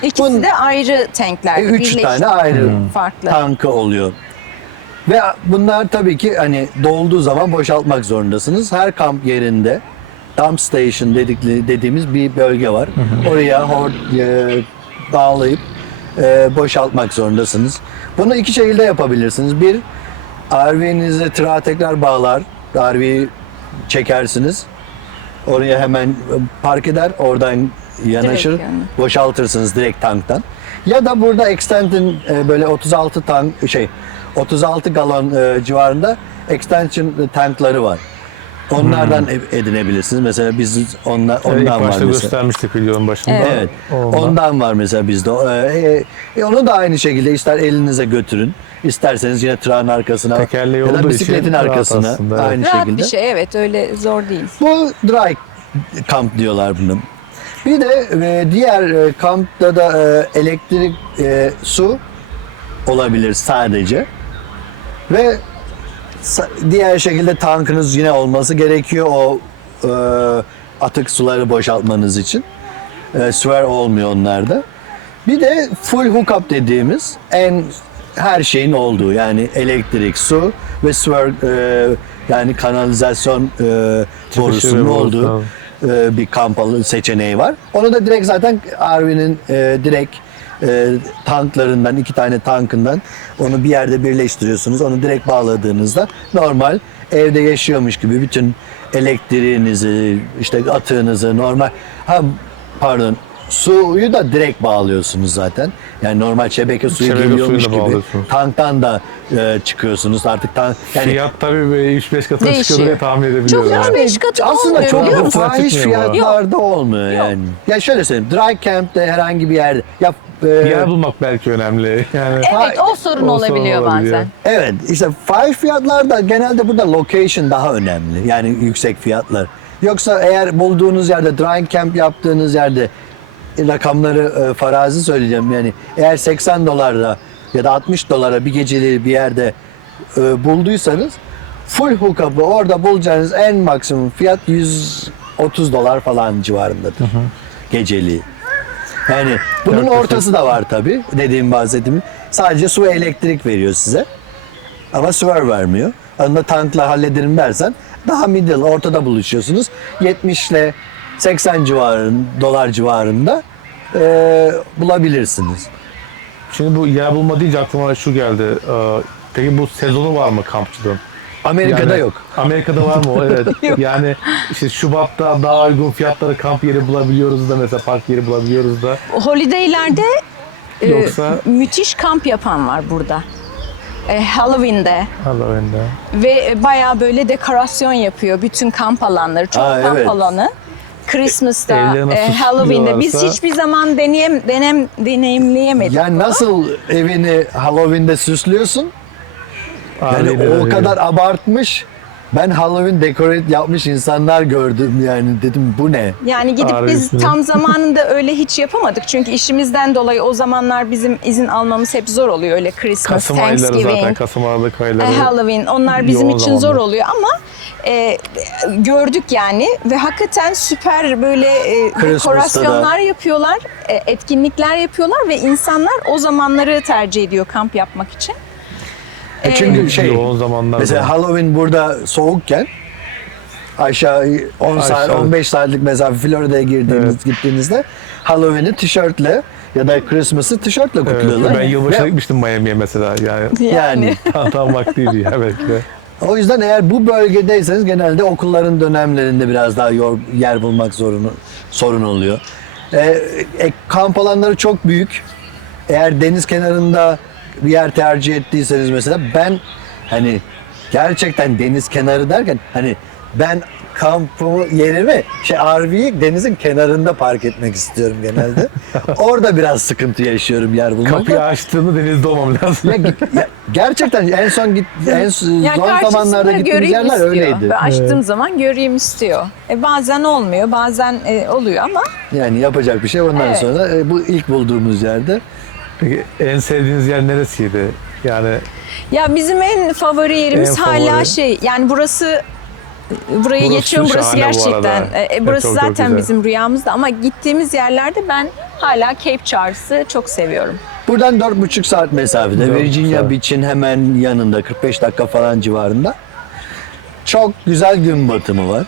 İkisi de ayrı tankler. 3 birleşik. tane ayrı Farklı. tankı oluyor. Ve bunlar tabii ki hani dolduğu zaman boşaltmak zorundasınız. Her kamp yerinde dump station dediğimiz bir bölge var. Oraya bağlayıp boşaltmak zorundasınız. Bunu iki şekilde yapabilirsiniz. Bir, RV'nize tırağa tekrar bağlar, RV'yi çekersiniz. Oraya hemen park eder, oradan yanaşır, Direkt yani. boşaltırsınız direkt tanktan. Ya da burada extension böyle 36 galon civarında extension tankları var. Onlardan edinebilirsiniz. Mesela biz İlk ondan var başta mesela. göstermiştik videonun başında. Evet. Ondan var mesela bizde. Onu da aynı şekilde ister elinize götürün, isterseniz yine tırağın arkasına Tekerleği ya da olduğu bisikletin için rahat arkasına aslında, evet. aynı Rahat şekilde. bir şey, evet, öyle zor değil. Bu dry kamp diyorlar buna. Bir de diğer kampta da elektrik, su olabilir sadece. Ve diğer şekilde tankınız yine olması gerekiyor o atık suları boşaltmanız için. Sewer olmuyor onlarda. Bir de full hookup dediğimiz her şeyin olduğu, yani elektrik, su ve sewer yani kanalizasyon borusunun ve olduğu borusu, bir kamp seçeneği var. Onu da direkt zaten RV'nin direkt tanklarından, 2 tane tankından onu bir yerde birleştiriyorsunuz. Onu direkt bağladığınızda normal evde yaşıyormuş gibi bütün elektriğinizi, işte atığınızı normal, suyu da direkt bağlıyorsunuz zaten. Yani normal şebeke suyu Şebeke geliyormuş suyuyla gibi. bağlıyorsunuz. Tanktan da çıkıyorsunuz artık. Yani Fiyat tabii böyle 3-5 katına Değişiyor. çıkıyor diye tahmin edebiliyorum. Çok yani. 3-5 katı aslında olmuyor, çok biliyor da musun? fahiş Çıkmıyor mu? fiyatlarda olmuyor yani. Ya şöyle söyleyeyim, dry camp'te herhangi bir yerde Bir yer bulmak belki önemli. Yani Evet, o sorun olabiliyor bazen. evet, işte fahiş fiyatlarda genelde burada location daha önemli. Yani yüksek fiyatlar. Yoksa eğer bulduğunuz yerde, dry camp yaptığınız yerde, rakamları farazi söyleyeceğim, yani eğer 80 dolarla ya da 60 dolara bir geceliği bir yerde bulduysanız, full hookup'ı orada bulacağınız en maksimum fiyat 130 dolar falan civarındadır geceliği. Yani bunun Yaklaşık. ortası da var tabii, bahsettiğim. Sadece su ve elektrik veriyor size. Ama sewer vermiyor. Onu da tankla hallederim dersen daha middle, ortada buluşuyorsunuz. 70 ile 80 dolar civarında bulabilirsiniz. şimdi bu yer bulma deyince aklıma şu geldi. Peki bu sezonu var mı kampçılığın? Amerika'da Yani yok. Amerika'da var mı o? Evet. Yani işte Şubat'ta daha uygun fiyatlara kamp yeri bulabiliyoruz da, mesela park yeri bulabiliyoruz da. Holiday'lerde Yoksa müthiş kamp yapan var burada. Halloween'de Halloween'de. ve bayağı böyle dekorasyon yapıyor bütün kamp alanları, çoğu Aa, kamp evet. alanı. Christmas'ta, Evlerine Halloween'de biz süslüyorlarsa- hiçbir zaman deneyimleyemedik. Yani nasıl evini Halloween'de süslüyorsun? Yani Aileyle o öyle. kadar abartmış Ben Halloween decorate yapmış insanlar gördüm yani, dedim bu ne? Yani gidip Ağrı biz ismi. tam zamanında öyle hiç yapamadık. Çünkü işimizden dolayı o zamanlar bizim izin almamız hep zor oluyor. Öyle Christmas, Kasım ayları zaten, Thanksgiving, Kasım Aralık ayları. Halloween, onlar bizim yoğun için zamanlar. zor oluyor ama gördük yani ve hakikaten süper böyle Christmas'ta dekorasyonlar yapıyorlar, etkinlikler yapıyorlar ve insanlar o zamanları tercih ediyor kamp yapmak için. Çünkü şey, Yoğun zamanlar. mesela var. Halloween burada soğukken aşağı 10 saat, Aşağı. 15 saatlik mesafe Florida'ya gittiğinizde Halloween'i tişörtle ya da Christmas'ı tişörtle Evet, kutluyorlar. ben yılbaşına Ve gitmiştim Miami'ye mesela. Yani yani tam vaktiydi ya belki de. o yüzden eğer bu bölgedeyseniz genelde okulların dönemlerinde biraz daha yer bulmak sorun oluyor. Kamp alanları çok büyük. Eğer deniz kenarında bir yer tercih ettiyseniz mesela, ben hani gerçekten deniz kenarı derken hani ben kampımı yerimi RV'yi denizin kenarında park etmek istiyorum genelde. Orada biraz sıkıntı yaşıyorum yer bulmakta. Kapıyı açtığında denizde olmam lazım. Ya gerçekten en son Yani son zamanlarda gittiğimiz göreyim yerler istiyor. öyleydi. Ve açtığım zaman göreyim istiyor. Bazen olmuyor, bazen oluyor ama Yani yapacak bir şey. Ondan Evet. sonra bu ilk bulduğumuz yerde Peki en sevdiğiniz yer neresiydi? Yani ya bizim en favori yerimiz En hala favori. yani burayı Burası geçiyorum, burası şahane bu gerçekten arada. burası Çok, çok zaten güzel. bizim rüyamızda ama gittiğimiz yerlerde ben hala Cape Charles'ı çok seviyorum. buradan 4,5 saat mesafede 4,5 Virginia saat. Beach'in hemen yanında, 45 dakika falan civarında. Çok güzel gün batımı var.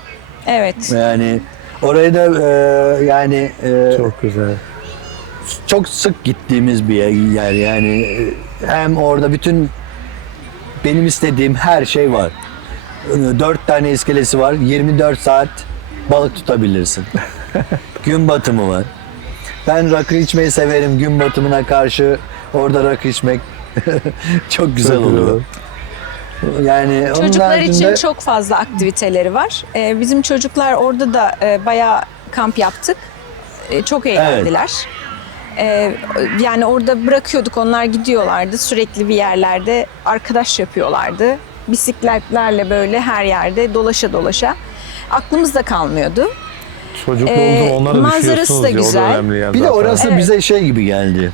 Evet. Yani oraya da yani çok güzel. çok sık gittiğimiz bir yer yani. Hem orada bütün benim istediğim her şey var. 4 tane iskelesi var. 24 saat balık tutabilirsin. Gün batımı var. Ben rakı içmeyi severim. Gün batımına karşı orada rakı içmek çok güzel Çok oluyor. Yani onun Çocuklar için haricinde çok fazla aktiviteleri var. Bizim çocuklar orada da bayağı kamp yaptık. Çok eğlendiler. Yani orada bırakıyorduk, onlar gidiyorlardı. Sürekli bir yerlerde arkadaş yapıyorlardı. Bisikletlerle böyle her yerde dolaşa dolaşa. Aklımızda kalmıyordu. Çocuklu oldum, onları manzarası düşünüyorsunuz da ya, o da güzel. önemli yani bir de zaten. orası Evet. bize şey gibi geldi.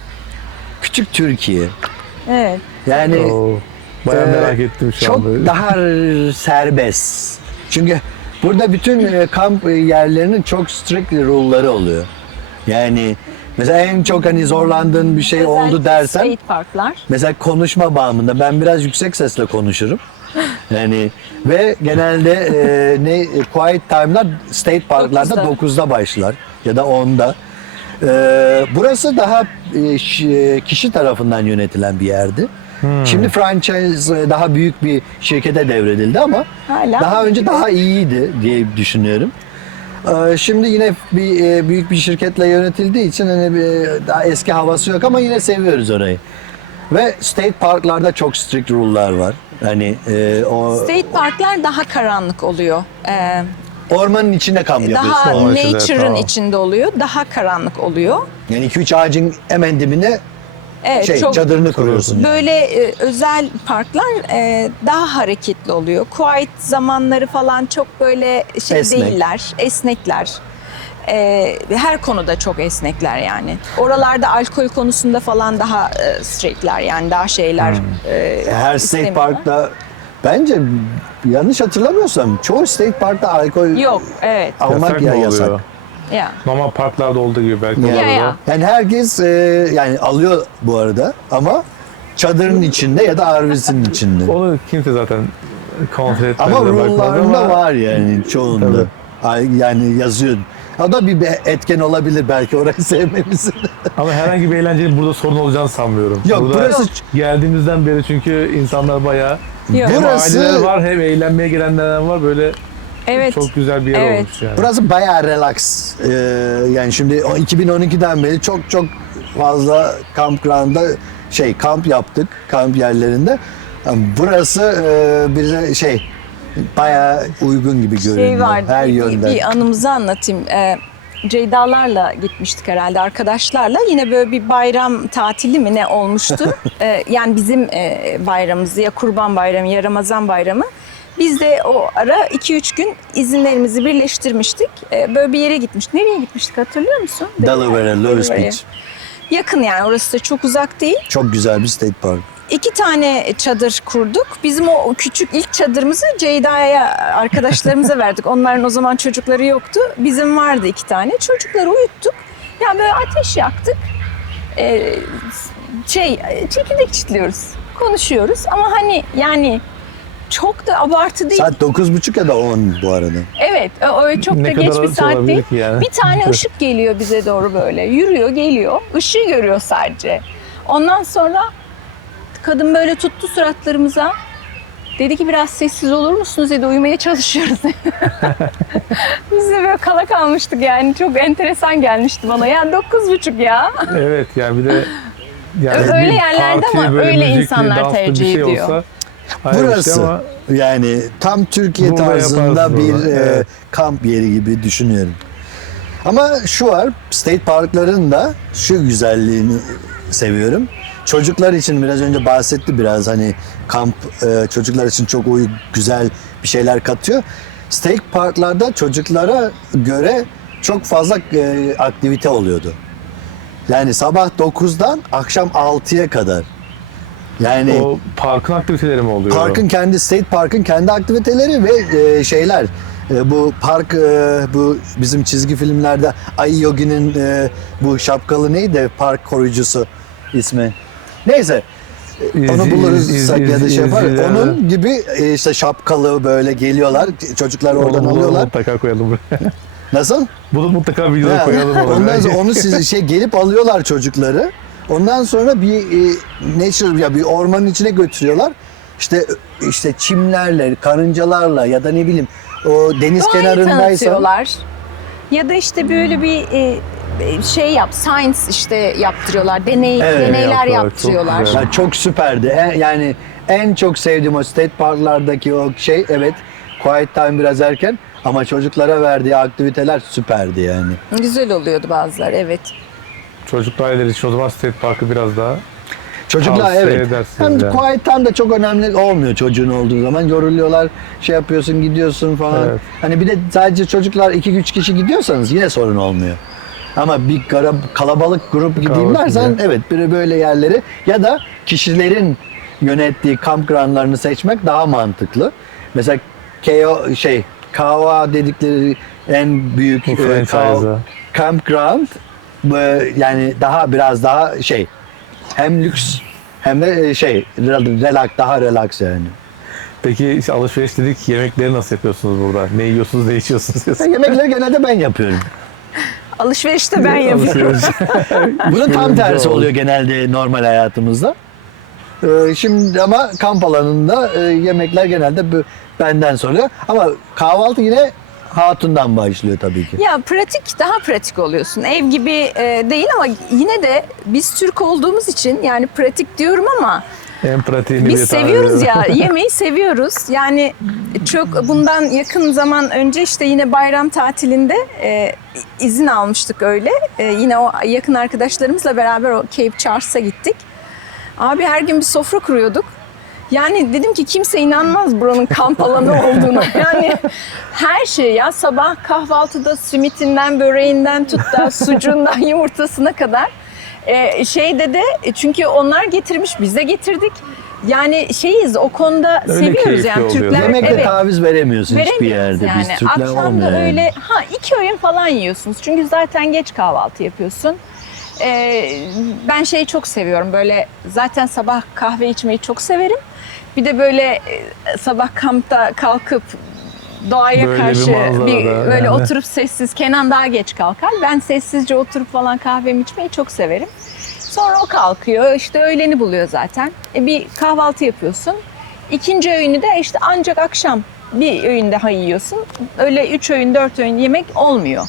Küçük Türkiye. Evet. Yani Oo, bayağı Ee, merak ettim şu çok anda. daha serbest. Çünkü burada bütün kamp yerlerinin çok strict rule'ları oluyor. Yani mesela en çok hani zorlandığın bir şey oldu Özellikle dersen, state parklar. mesela konuşma bağımında ben biraz yüksek sesle konuşurum. Yani ve genelde quiet time'lar state parklarda 9'da başlar ya da 10'da. Burası daha kişi tarafından yönetilen bir yerdi. Şimdi franchise daha büyük bir şirkete devredildi ama Hala daha önce daha iyiydi diye düşünüyorum. Şimdi yine büyük bir şirketle yönetildiği için hani daha eski havası yok ama yine seviyoruz orayı. Ve state parklarda çok strict rule'lar var. Hani o State parklar daha karanlık oluyor. ormanın içinde kamp yapıyorsun. Daha o açıdan, nature'ın tamam. içinde oluyor. Daha karanlık oluyor. Yani 2-3 ağacın hemen dibine Evet, çok çadırını kuruyorsun. Yani. böyle özel parklar daha hareketli oluyor. Quiet zamanları falan çok böyle Esnek. değiller, esnekler. Her konuda çok esnekler yani. Oralarda alkol konusunda falan daha straightler yani daha şeyler. Her state istemiyorlar. parkta bence yanlış hatırlamıyorsam çoğu state parkta alkol Yok, evet. almak Yasak mı oluyor? yasak. Ya. Normal parklarda olduğu gibi belki Ya. olabilir. Ya. Yani herkes yani alıyor bu arada ama çadırın içinde ya da RV'sinin içinde. Onu kimse zaten kontrol etmez. Ama de bakmaz rule'larında ama var yani çoğunda. Yani yazıyor. O da bir etken olabilir belki orayı sevmemizin. Ama herhangi bir eğlencenin burada sorun olacağını sanmıyorum. Yok, burada burası- geldiğimizden beri çünkü insanlar bayağı Yok. hem Burası- aileler var hem eğlenmeye gelenler var. Böyle Evet. çok güzel bir yer Evet. olmuş yani. Burası bayağı relax. Yani şimdi 2012'den beri çok fazla campground'da kamp yaptık, kamp yerlerinde. Yani burası bize bayağı uygun gibi görünüyor Vardı. her bir, yönden. bir anımızı anlatayım. Ceydalarla gitmiştik herhalde arkadaşlarla. Yine böyle bir bayram tatili mi ne olmuştu? Yani bizim bayramımız ya Kurban Bayramı ya Ramazan Bayramı. Biz de o ara 2-3 gün izinlerimizi birleştirmiştik. Böyle bir yere gitmiştik. Nereye gitmiştik hatırlıyor musun? Delaware, Lewis Beach. Yakın yani, orası da çok uzak değil. Çok güzel bir state park. 2 tane çadır kurduk. Bizim o küçük ilk çadırımızı Ceyda'ya, arkadaşlarımıza verdik. Onların o zaman çocukları yoktu. Bizim vardı 2 tane. Çocukları uyuttuk. Yani böyle ateş yaktık. Çekirdek çitliyoruz. Konuşuyoruz ama hani yani çok da abartı değil. Saat 9.30 ya da 10 bu arada. Evet, öyle çok da Ne geç kadar bir arası saat olabilir değil. ki yani? Bir tane ışık geliyor bize doğru böyle. Yürüyor, geliyor. Işığı görüyor sadece. Ondan sonra kadın böyle tuttu suratlarımıza. Dedi ki biraz sessiz olur musunuz dedi, uyumaya çalışıyoruz. Biz de böyle kala kalmıştık yani. Çok enteresan gelmişti bana. Yani 9.30 ya. Evet yani bir de yani Öyle bir yerlerde parti, ama böyle öyle müzikli, insanlar danslı bir tercih şey ediyor. olsa ayrı bir şey Burası ama yani tam Türkiye Burada tarzında yaparsın bir onu, evet. kamp yeri gibi düşünüyorum. Ama şu var, state parkların da şu güzelliğini seviyorum. Çocuklar için biraz önce bahsetti biraz hani kamp çocuklar için çok güzel bir şeyler katıyor. State parklarda çocuklara göre çok fazla aktivite oluyordu. Yani sabah 9'dan akşam 6'ya kadar. Yani o parkın aktiviteleri mi oluyor? parkın kendi, state parkın kendi aktiviteleri ve şeyler. Bu park, bu bizim çizgi filmlerde Ay Yogi'nin bu şapkalı neydi? Park koruyucusu ismi. Neyse. Onu buluruz ya da şey yapar. Onun gibi işte şapkalı böyle geliyorlar. Çocuklar oradan Onu alıyorlar. mutlaka koyalım buraya. Nasıl? Bunu mutlaka videoya Ha, koyalım. ondan sonra onu gelip alıyorlar çocukları. Ondan sonra bir nature ya bir ormanın içine götürüyorlar. İşte çimlerle, karıncalarla ya da ne bileyim o deniz Doğayı kenarındaysa tanıtıyorlar. Ya da işte böyle bir science işte yaptırıyorlar. Deneyler yapıyorlar, yaptırıyorlar. çok güzel. ya çok süperdi. Yani en çok sevdiğim o state parklardaki o şey, evet, quiet time biraz erken ama çocuklara verdiği aktiviteler süperdi yani. Güzel oluyordu bazıları, evet. Çocuklu aileler için o zaman state parkı biraz daha Çocuklar tavsiye evet. edersiniz Hem yani. quiet time de çok önemli olmuyor çocuğun olduğu zaman. Yoruluyorlar, şey yapıyorsun, gidiyorsun falan. Evet. Hani bir de sadece çocuklar 2-3 kişi gidiyorsanız yine sorun olmuyor. Ama bir kalabalık grup gideyim Kalabalık dersen gibi. evet, bir böyle yerleri ya da kişilerin yönettiği campgroundlarını seçmek daha mantıklı. Mesela Kawa dedikleri en büyük Bu franchise'a. campground yani biraz daha hem lüks hem de daha relax yani. Peki işte alışveriş dedik, yemekleri nasıl yapıyorsunuz burada? Ne yiyorsunuz, ne içiyorsunuz? Yemekleri genelde ben yapıyorum. Alışverişte ben yapıyorum. Bunun tam tersi Güzel. oluyor genelde normal hayatımızda. Şimdi ama kamp alanında yemekler genelde benden sonra. Ama kahvaltı yine hatundan başlıyor tabii ki. Ya daha pratik oluyorsun. Ev gibi değil ama yine de biz Türk olduğumuz için yani pratik diyorum ama En pratiğini biz bir tane seviyoruz veriyorum. ya, yemeği seviyoruz. Yani çok bundan yakın zaman önce işte yine bayram tatilinde izin almıştık öyle. Yine o yakın arkadaşlarımızla beraber o Cape Charles'a gittik. Abi her gün bir sofra kuruyorduk. Yani dedim ki kimse inanmaz buranın kamp alanı olduğunu. Yani her şey ya, sabah kahvaltıda simitinden, böreğinden tut da sucuğundan, yumurtasına kadar. Çünkü onlar getirmiş, biz de getirdik. Yani o konuda Öyle seviyoruz keyifli yani oluyor. Türkler. Yemekte Evet. taviz veremiyorsun hiçbir Veremiyoruz yerde. Biz Türkler Akşam olmuyor da yani. öyle 2 öğün falan yiyorsunuz. Çünkü zaten geç kahvaltı yapıyorsun. Ben çok seviyorum böyle, zaten sabah kahve içmeyi çok severim. Bir de böyle sabah kampta kalkıp doğaya Böyle bir karşı manzarada böyle yani. oturup sessiz, Kenan daha geç kalkar. Ben sessizce oturup falan kahvemi içmeyi çok severim. Sonra o kalkıyor, işte öğleni buluyor zaten. Bir kahvaltı yapıyorsun. İkinci öğünü de işte ancak akşam bir öğün daha yiyorsun. Öyle 3 öğün, 4 öğün yemek olmuyor.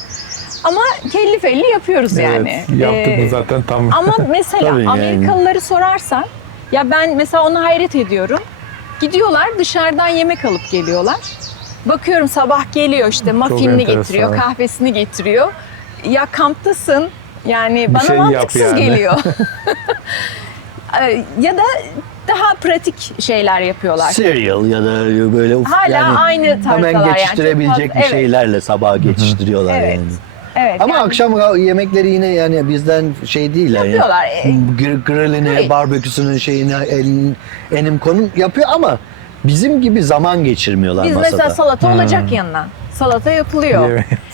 Ama kelli felli yapıyoruz yani. Evet, yaptık mı zaten tam. Ama mesela Tabii yani. Amerikalıları sorarsan, ya ben mesela ona hayret ediyorum. Gidiyorlar dışarıdan yemek alıp geliyorlar. Bakıyorum sabah geliyor işte muffinini enteresan. getiriyor, kahvesini getiriyor. Ya kamptasın, yani bana şey yap mantıksız yani. geliyor. ya da daha pratik şeyler yapıyorlar. Cereal ya da böyle Hala aynı tarifler hemen yani. geçiştirebilecek Çok bir fazla- şeylerle sabah geçiştiriyorlar Evet. yani. Evet. Ama yani akşam yemekleri yine yani bizden şey değil yani. yapıyorlar. Grillini, Evet. barbeküsünün şeyini, enim konum yapıyor ama bizim gibi zaman geçirmiyorlar Biz masada. mesela salata olacak yanına. Salata yapılıyor.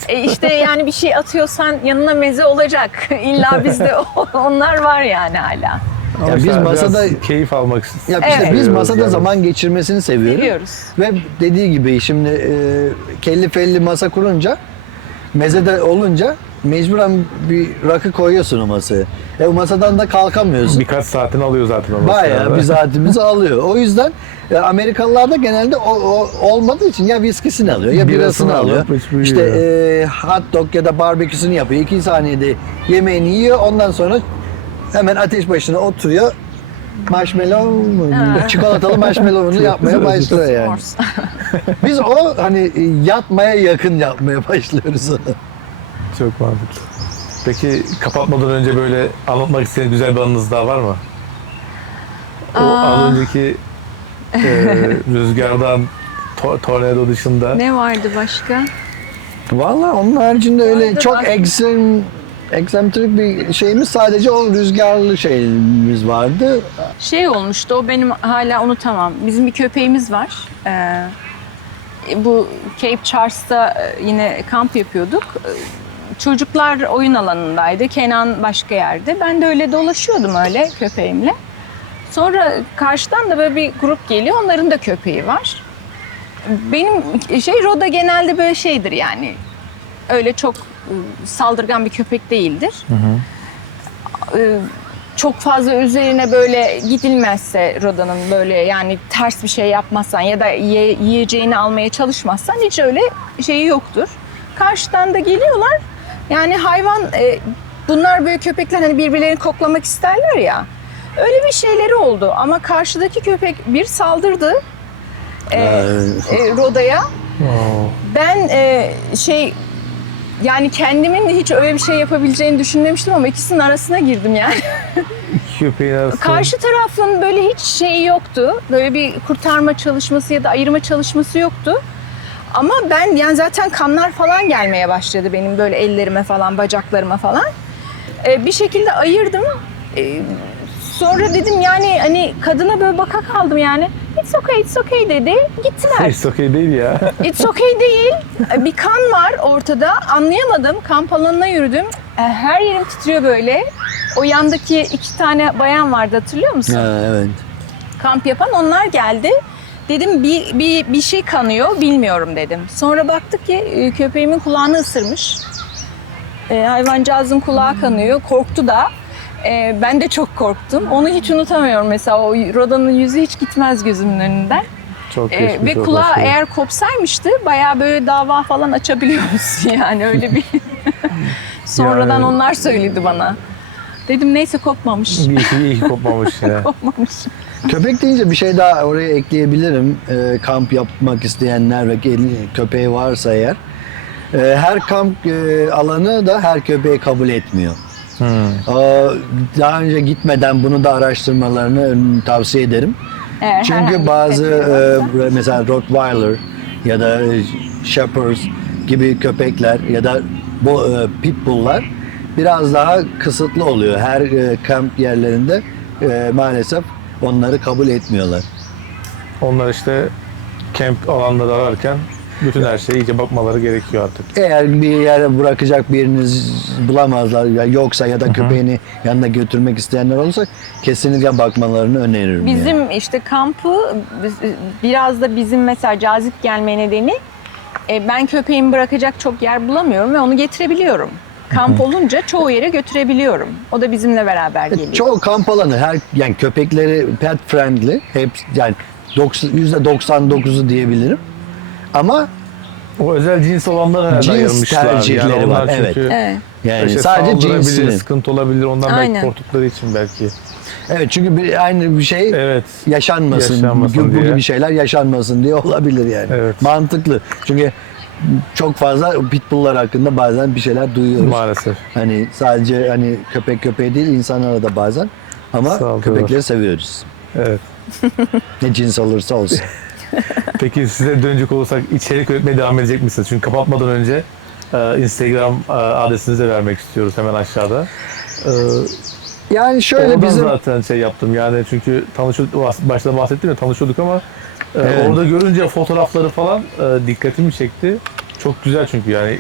Yemeği. İşte yani bir şey atıyorsan yanına meze olacak. İlla bizde onlar var yani hala. Ya biz Mesela biraz masada keyif almak istiyoruz. ya işte Evet. biz Seviyoruz masada yani. zaman geçirmesini seviyoruz. Seviyoruz. Ve dediği gibi şimdi kelli felli masa kurunca mezede olunca mecburen bir rakı koyuyorsun o masaya. O masadan da kalkamıyorsun. Birkaç saatini alıyor zaten o Bayağı masada. bir saatimizi alıyor. O yüzden Amerikalılar da genelde o olmadığı için ya viskisini alıyor ya birasını alıyor. alıp içmeyi İşte yiyor. hot dog ya da barbeküsünü yapıyor. 2 saniyede yemeğini yiyor. Ondan sonra hemen ateş başına oturuyor. Marshmallow, çikolatalı marshmallow'unu yapmaya başlıyor yani. Morse. Biz o hani yatmaya yakın yapmaya başlıyoruz onu. Çok mantıklı. Peki kapatmadan önce böyle anlatmak istediğiniz güzel bir anınız daha var mı? O az önceki rüzgardan, tornado dışında. Ne vardı başka? Vallahi onun haricinde öyle Vardı çok bak. eksantrik bir şeyimiz sadece o rüzgarlı şeyimiz vardı. Şey olmuştu, o benim hala unutamam. Bizim bir köpeğimiz var. Bu Cape Charles'ta yine kamp yapıyorduk. Çocuklar oyun alanındaydı. Kenan başka yerde. Ben de öyle dolaşıyordum öyle köpeğimle. Sonra karşıdan da böyle bir grup geliyor. Onların da köpeği var. Benim Roda genelde böyle şeydir yani. Öyle çok saldırgan bir köpek değildir. Çok fazla üzerine böyle gidilmezse Roda'nın böyle yani ters bir şey yapmazsan ya da yiyeceğini almaya çalışmazsan hiç öyle şeyi yoktur. Karşıdan da geliyorlar. Yani hayvan bunlar böyle köpekler hani birbirlerini koklamak isterler ya. Öyle bir şeyleri oldu ama karşıdaki köpek bir saldırdı Roda'ya. Oo. Ben yani kendimin hiç öyle bir şey yapabileceğini düşünmemiştim ama ikisinin arasına girdim yani. Köpeğin arasında. Karşı tarafın böyle hiç şeyi yoktu. Böyle bir kurtarma çalışması ya da ayırma çalışması yoktu. Ama ben yani zaten kanlar falan gelmeye başladı benim böyle ellerime falan, bacaklarıma falan. Bir şekilde ayırdım. Sonra dedim yani hani kadına böyle baka kaldım yani. It's okay dedi. Gittiler. Hiç okey değil ya. It's okay değil. Bir kan var ortada. Anlayamadım. Kamp alanına yürüdüm. Her yerim titriyor böyle. O yandaki 2 tane bayan vardı hatırlıyor musun? Ha, evet. Kamp yapan onlar geldi. Dedim bir şey kanıyor bilmiyorum dedim. Sonra baktık ki köpeğimin kulağını ısırmış. Hayvancağızın kulağı kanıyor. Korktu da. Ben de çok korktum. Onu hiç unutamıyorum mesela. O Roda'nın yüzü hiç gitmez gözümün önünden. Çok geçmiş Ve olsun. kulağı eğer kopsaymıştı bayağı böyle dava falan açabiliyoruz yani öyle bir. Sonradan Yani- onlar söyledi bana. Dedim neyse kopmamış. İyi ki kopmamış ya. Kopmamış. Köpek deyince bir şey daha oraya ekleyebilirim. Kamp yapmak isteyenler ve köpeği varsa eğer. Her kamp alanı da her köpeği kabul etmiyor. Daha önce gitmeden bunu da araştırmalarını tavsiye ederim. Eğer herhangi Çünkü bir bazı köpeği varsa. mesela Rottweiler ya da Shepherd gibi köpekler ya da Pitbull'lar biraz daha kısıtlı oluyor. Her kamp yerlerinde maalesef onları kabul etmiyorlar. Onlar işte kamp alanları ararken bütün her şeye iyice bakmaları gerekiyor artık. Eğer bir yere bırakacak biriniz bulamazlar ya yoksa ya da köpeğini yanına götürmek isteyenler olursa kesinlikle bakmalarını öneririm. yani. Bizim işte kampı biraz da bizim mesela cazip gelme nedeni ben köpeğimi bırakacak çok yer bulamıyorum ve onu getirebiliyorum. Kamp olunca çoğu yere götürebiliyorum. O da bizimle beraber geliyor. Çoğu kamp alanı yani köpekleri pet friendly hep yani %99'u diyebilirim. Ama O özel cins olanlar herhalde Cins ayırmışlar. tercihleri yani onlar var, çünkü Evet. yani işte sadece saldırabilir, cinsini. sıkıntı olabilir. Ondan Aynen. belki korktukları için belki. Evet çünkü aynı bir şey Evet. yaşanmasın Yaşanmasın bu diye. gibi şeyler yaşanmasın diye olabilir yani. Evet. Mantıklı. Çünkü çok pitbulllar hakkında bazen bir şeyler duyuyoruz. Maalesef. Hani sadece hani köpeğe değil insanlara da bazen Ama Sağ ol, köpekleri seviyoruz. Evet. Ne cins olursa olsun. Peki size dönecek olursak içerik üretmeye devam edecek misiniz? Çünkü kapatmadan önce Instagram adresinizi de vermek istiyoruz hemen aşağıda. Yani şöyle Oradan bizim zaten şey yaptım yani çünkü başta bahsettim ya tanışıyorduk ama Evet. orada görünce fotoğrafları falan dikkatimi çekti. Çok güzel çünkü yani.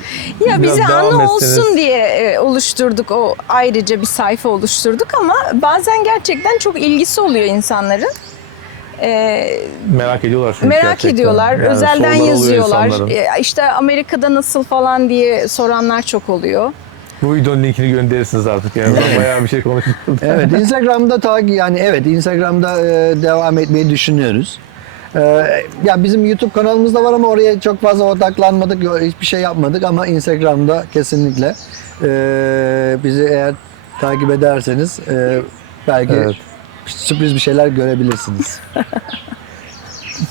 Ya Biraz bize devam anı etseniz. olsun diye oluşturduk, o ayrıca bir sayfa oluşturduk ama bazen gerçekten çok ilgisi oluyor insanların. Merak ediyorlar çünkü Merak gerçekten. ediyorlar, Yani özelden sorular oluyor yazıyorlar. insanların. İşte Amerika'da nasıl falan diye soranlar çok oluyor. Bu videonun linkini gönderirsiniz artık yani. Bayağı bir şey konuştuk. evet Instagram'da yani evet Instagram'da devam etmeyi düşünüyoruz. Ya bizim YouTube kanalımız da var ama oraya çok fazla odaklanmadık, hiçbir şey yapmadık ama Instagram'da kesinlikle bizi eğer takip ederseniz belki Evet. sürpriz bir şeyler görebilirsiniz.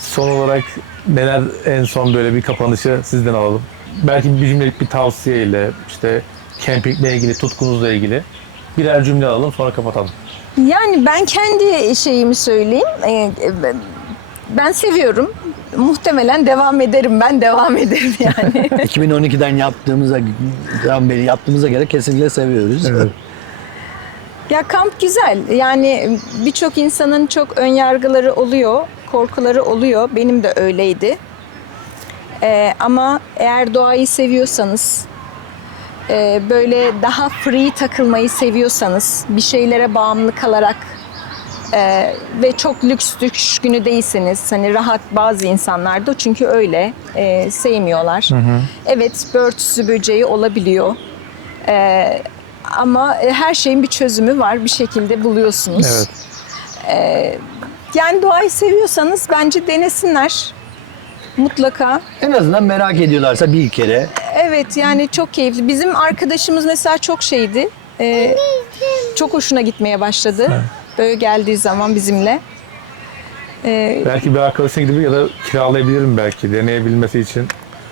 Son olarak neler en son böyle bir kapanışı sizden alalım. Belki bir cümlelik bir tavsiyeyle işte campingle ilgili, tutkunuzla ilgili birer cümle alalım sonra kapatalım. Yani ben kendi şeyimi söyleyeyim. Ben seviyorum. Muhtemelen devam ederim. Ben devam ederim yani. 2012'den yaptığımıza göre kesinlikle seviyoruz. Evet. Ya kamp güzel. Yani birçok insanın çok ön yargıları oluyor, korkuları oluyor. Benim de öyleydi. Ama eğer doğayı seviyorsanız, böyle daha free takılmayı seviyorsanız, bir şeylere bağımlı kalarak ve çok lüks düşkünü değilseniz, hani rahat bazı insanlar da çünkü öyle sevmiyorlar. Evet, börtüsü böceği olabiliyor. Ama her şeyin bir çözümü var. Bir şekilde buluyorsunuz. Evet. Yani doğayı seviyorsanız bence denesinler. Mutlaka. En azından merak ediyorlarsa bir kere Evet yani çok keyifli. Bizim arkadaşımız mesela çok şeydi. Çok hoşuna gitmeye başladı. Böyle geldiği zaman bizimle. Belki bir arkadaşına gidip ya da kiralayabilirim belki deneyebilmesi için.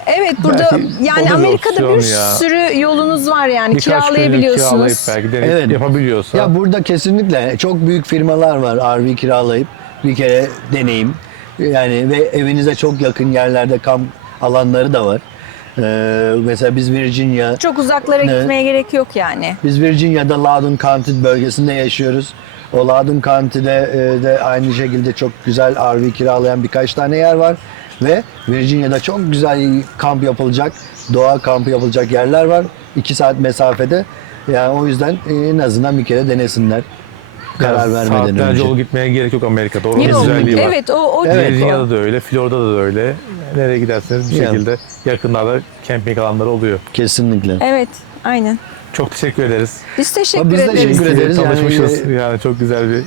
Evet burada Belki o da yani bir Amerika'da bir opsiyon ya. sürü yolunuz var yani Birkaç günlük kiralayabiliyorsunuz. kiralayıp belki deneyip Evet. yapabiliyorsa. ya burada kesinlikle çok büyük firmalar var RV kiralayıp bir kere deneyim. Yani ve evinize çok yakın yerlerde kamp alanları da var. Mesela biz Çok uzaklara Ne? gitmeye gerek yok yani. Virginia'da Loudoun County bölgesinde yaşıyoruz. O Loudoun County'de de aynı şekilde çok güzel RV kiralayan birkaç tane yer var. Ve Virginia'da çok güzel kamp yapılacak, doğa kampı yapılacak yerler var. 2 saat mesafede. Yani o yüzden en azından bir kere denesinler. Karar vermeden Saatlerce önce. yol gitmeye gerek yok Amerika'da. Oranın Yok, güzelliği var. evet o Evet. Virginia'da da öyle, Florida'da da öyle. Nereye giderseniz bir Yani. şekilde yakınlarda camping alanları oluyor. Kesinlikle. Evet, aynen. Çok teşekkür ederiz. Biz teşekkür Biz de ederiz. teşekkür ederiz. Tanışmışız. Yani, Yani çok güzel bir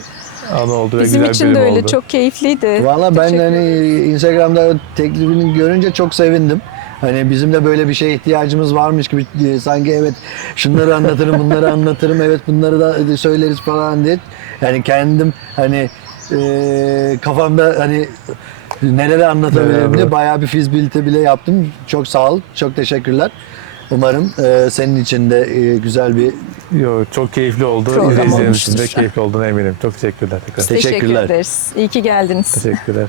anı oldu ve Bizim güzel için bir de bölüm öyle oldu. çok keyifliydi. Valla ben Teşekkür hani ederiz. Instagram'da teklifini görünce çok sevindim. Hani bizim de böyle bir şeye ihtiyacımız varmış gibi sanki evet şunları anlatırım, bunları anlatırım, evet bunları da söyleriz falan diye. Yani kendim hani kafamda hani neleri anlatabilirim Evet. diye bayağı bir fizibilite bile yaptım. Çok sağ ol, çok teşekkürler. Umarım senin için de güzel bir Yo, çok keyifli oldu. Program İzleyicilerimiz için de olmuştur. keyifli olduğuna eminim. Çok teşekkürler tekrar. Teşekkürler. Teşekkür ederiz. İyi ki geldiniz. Teşekkürler.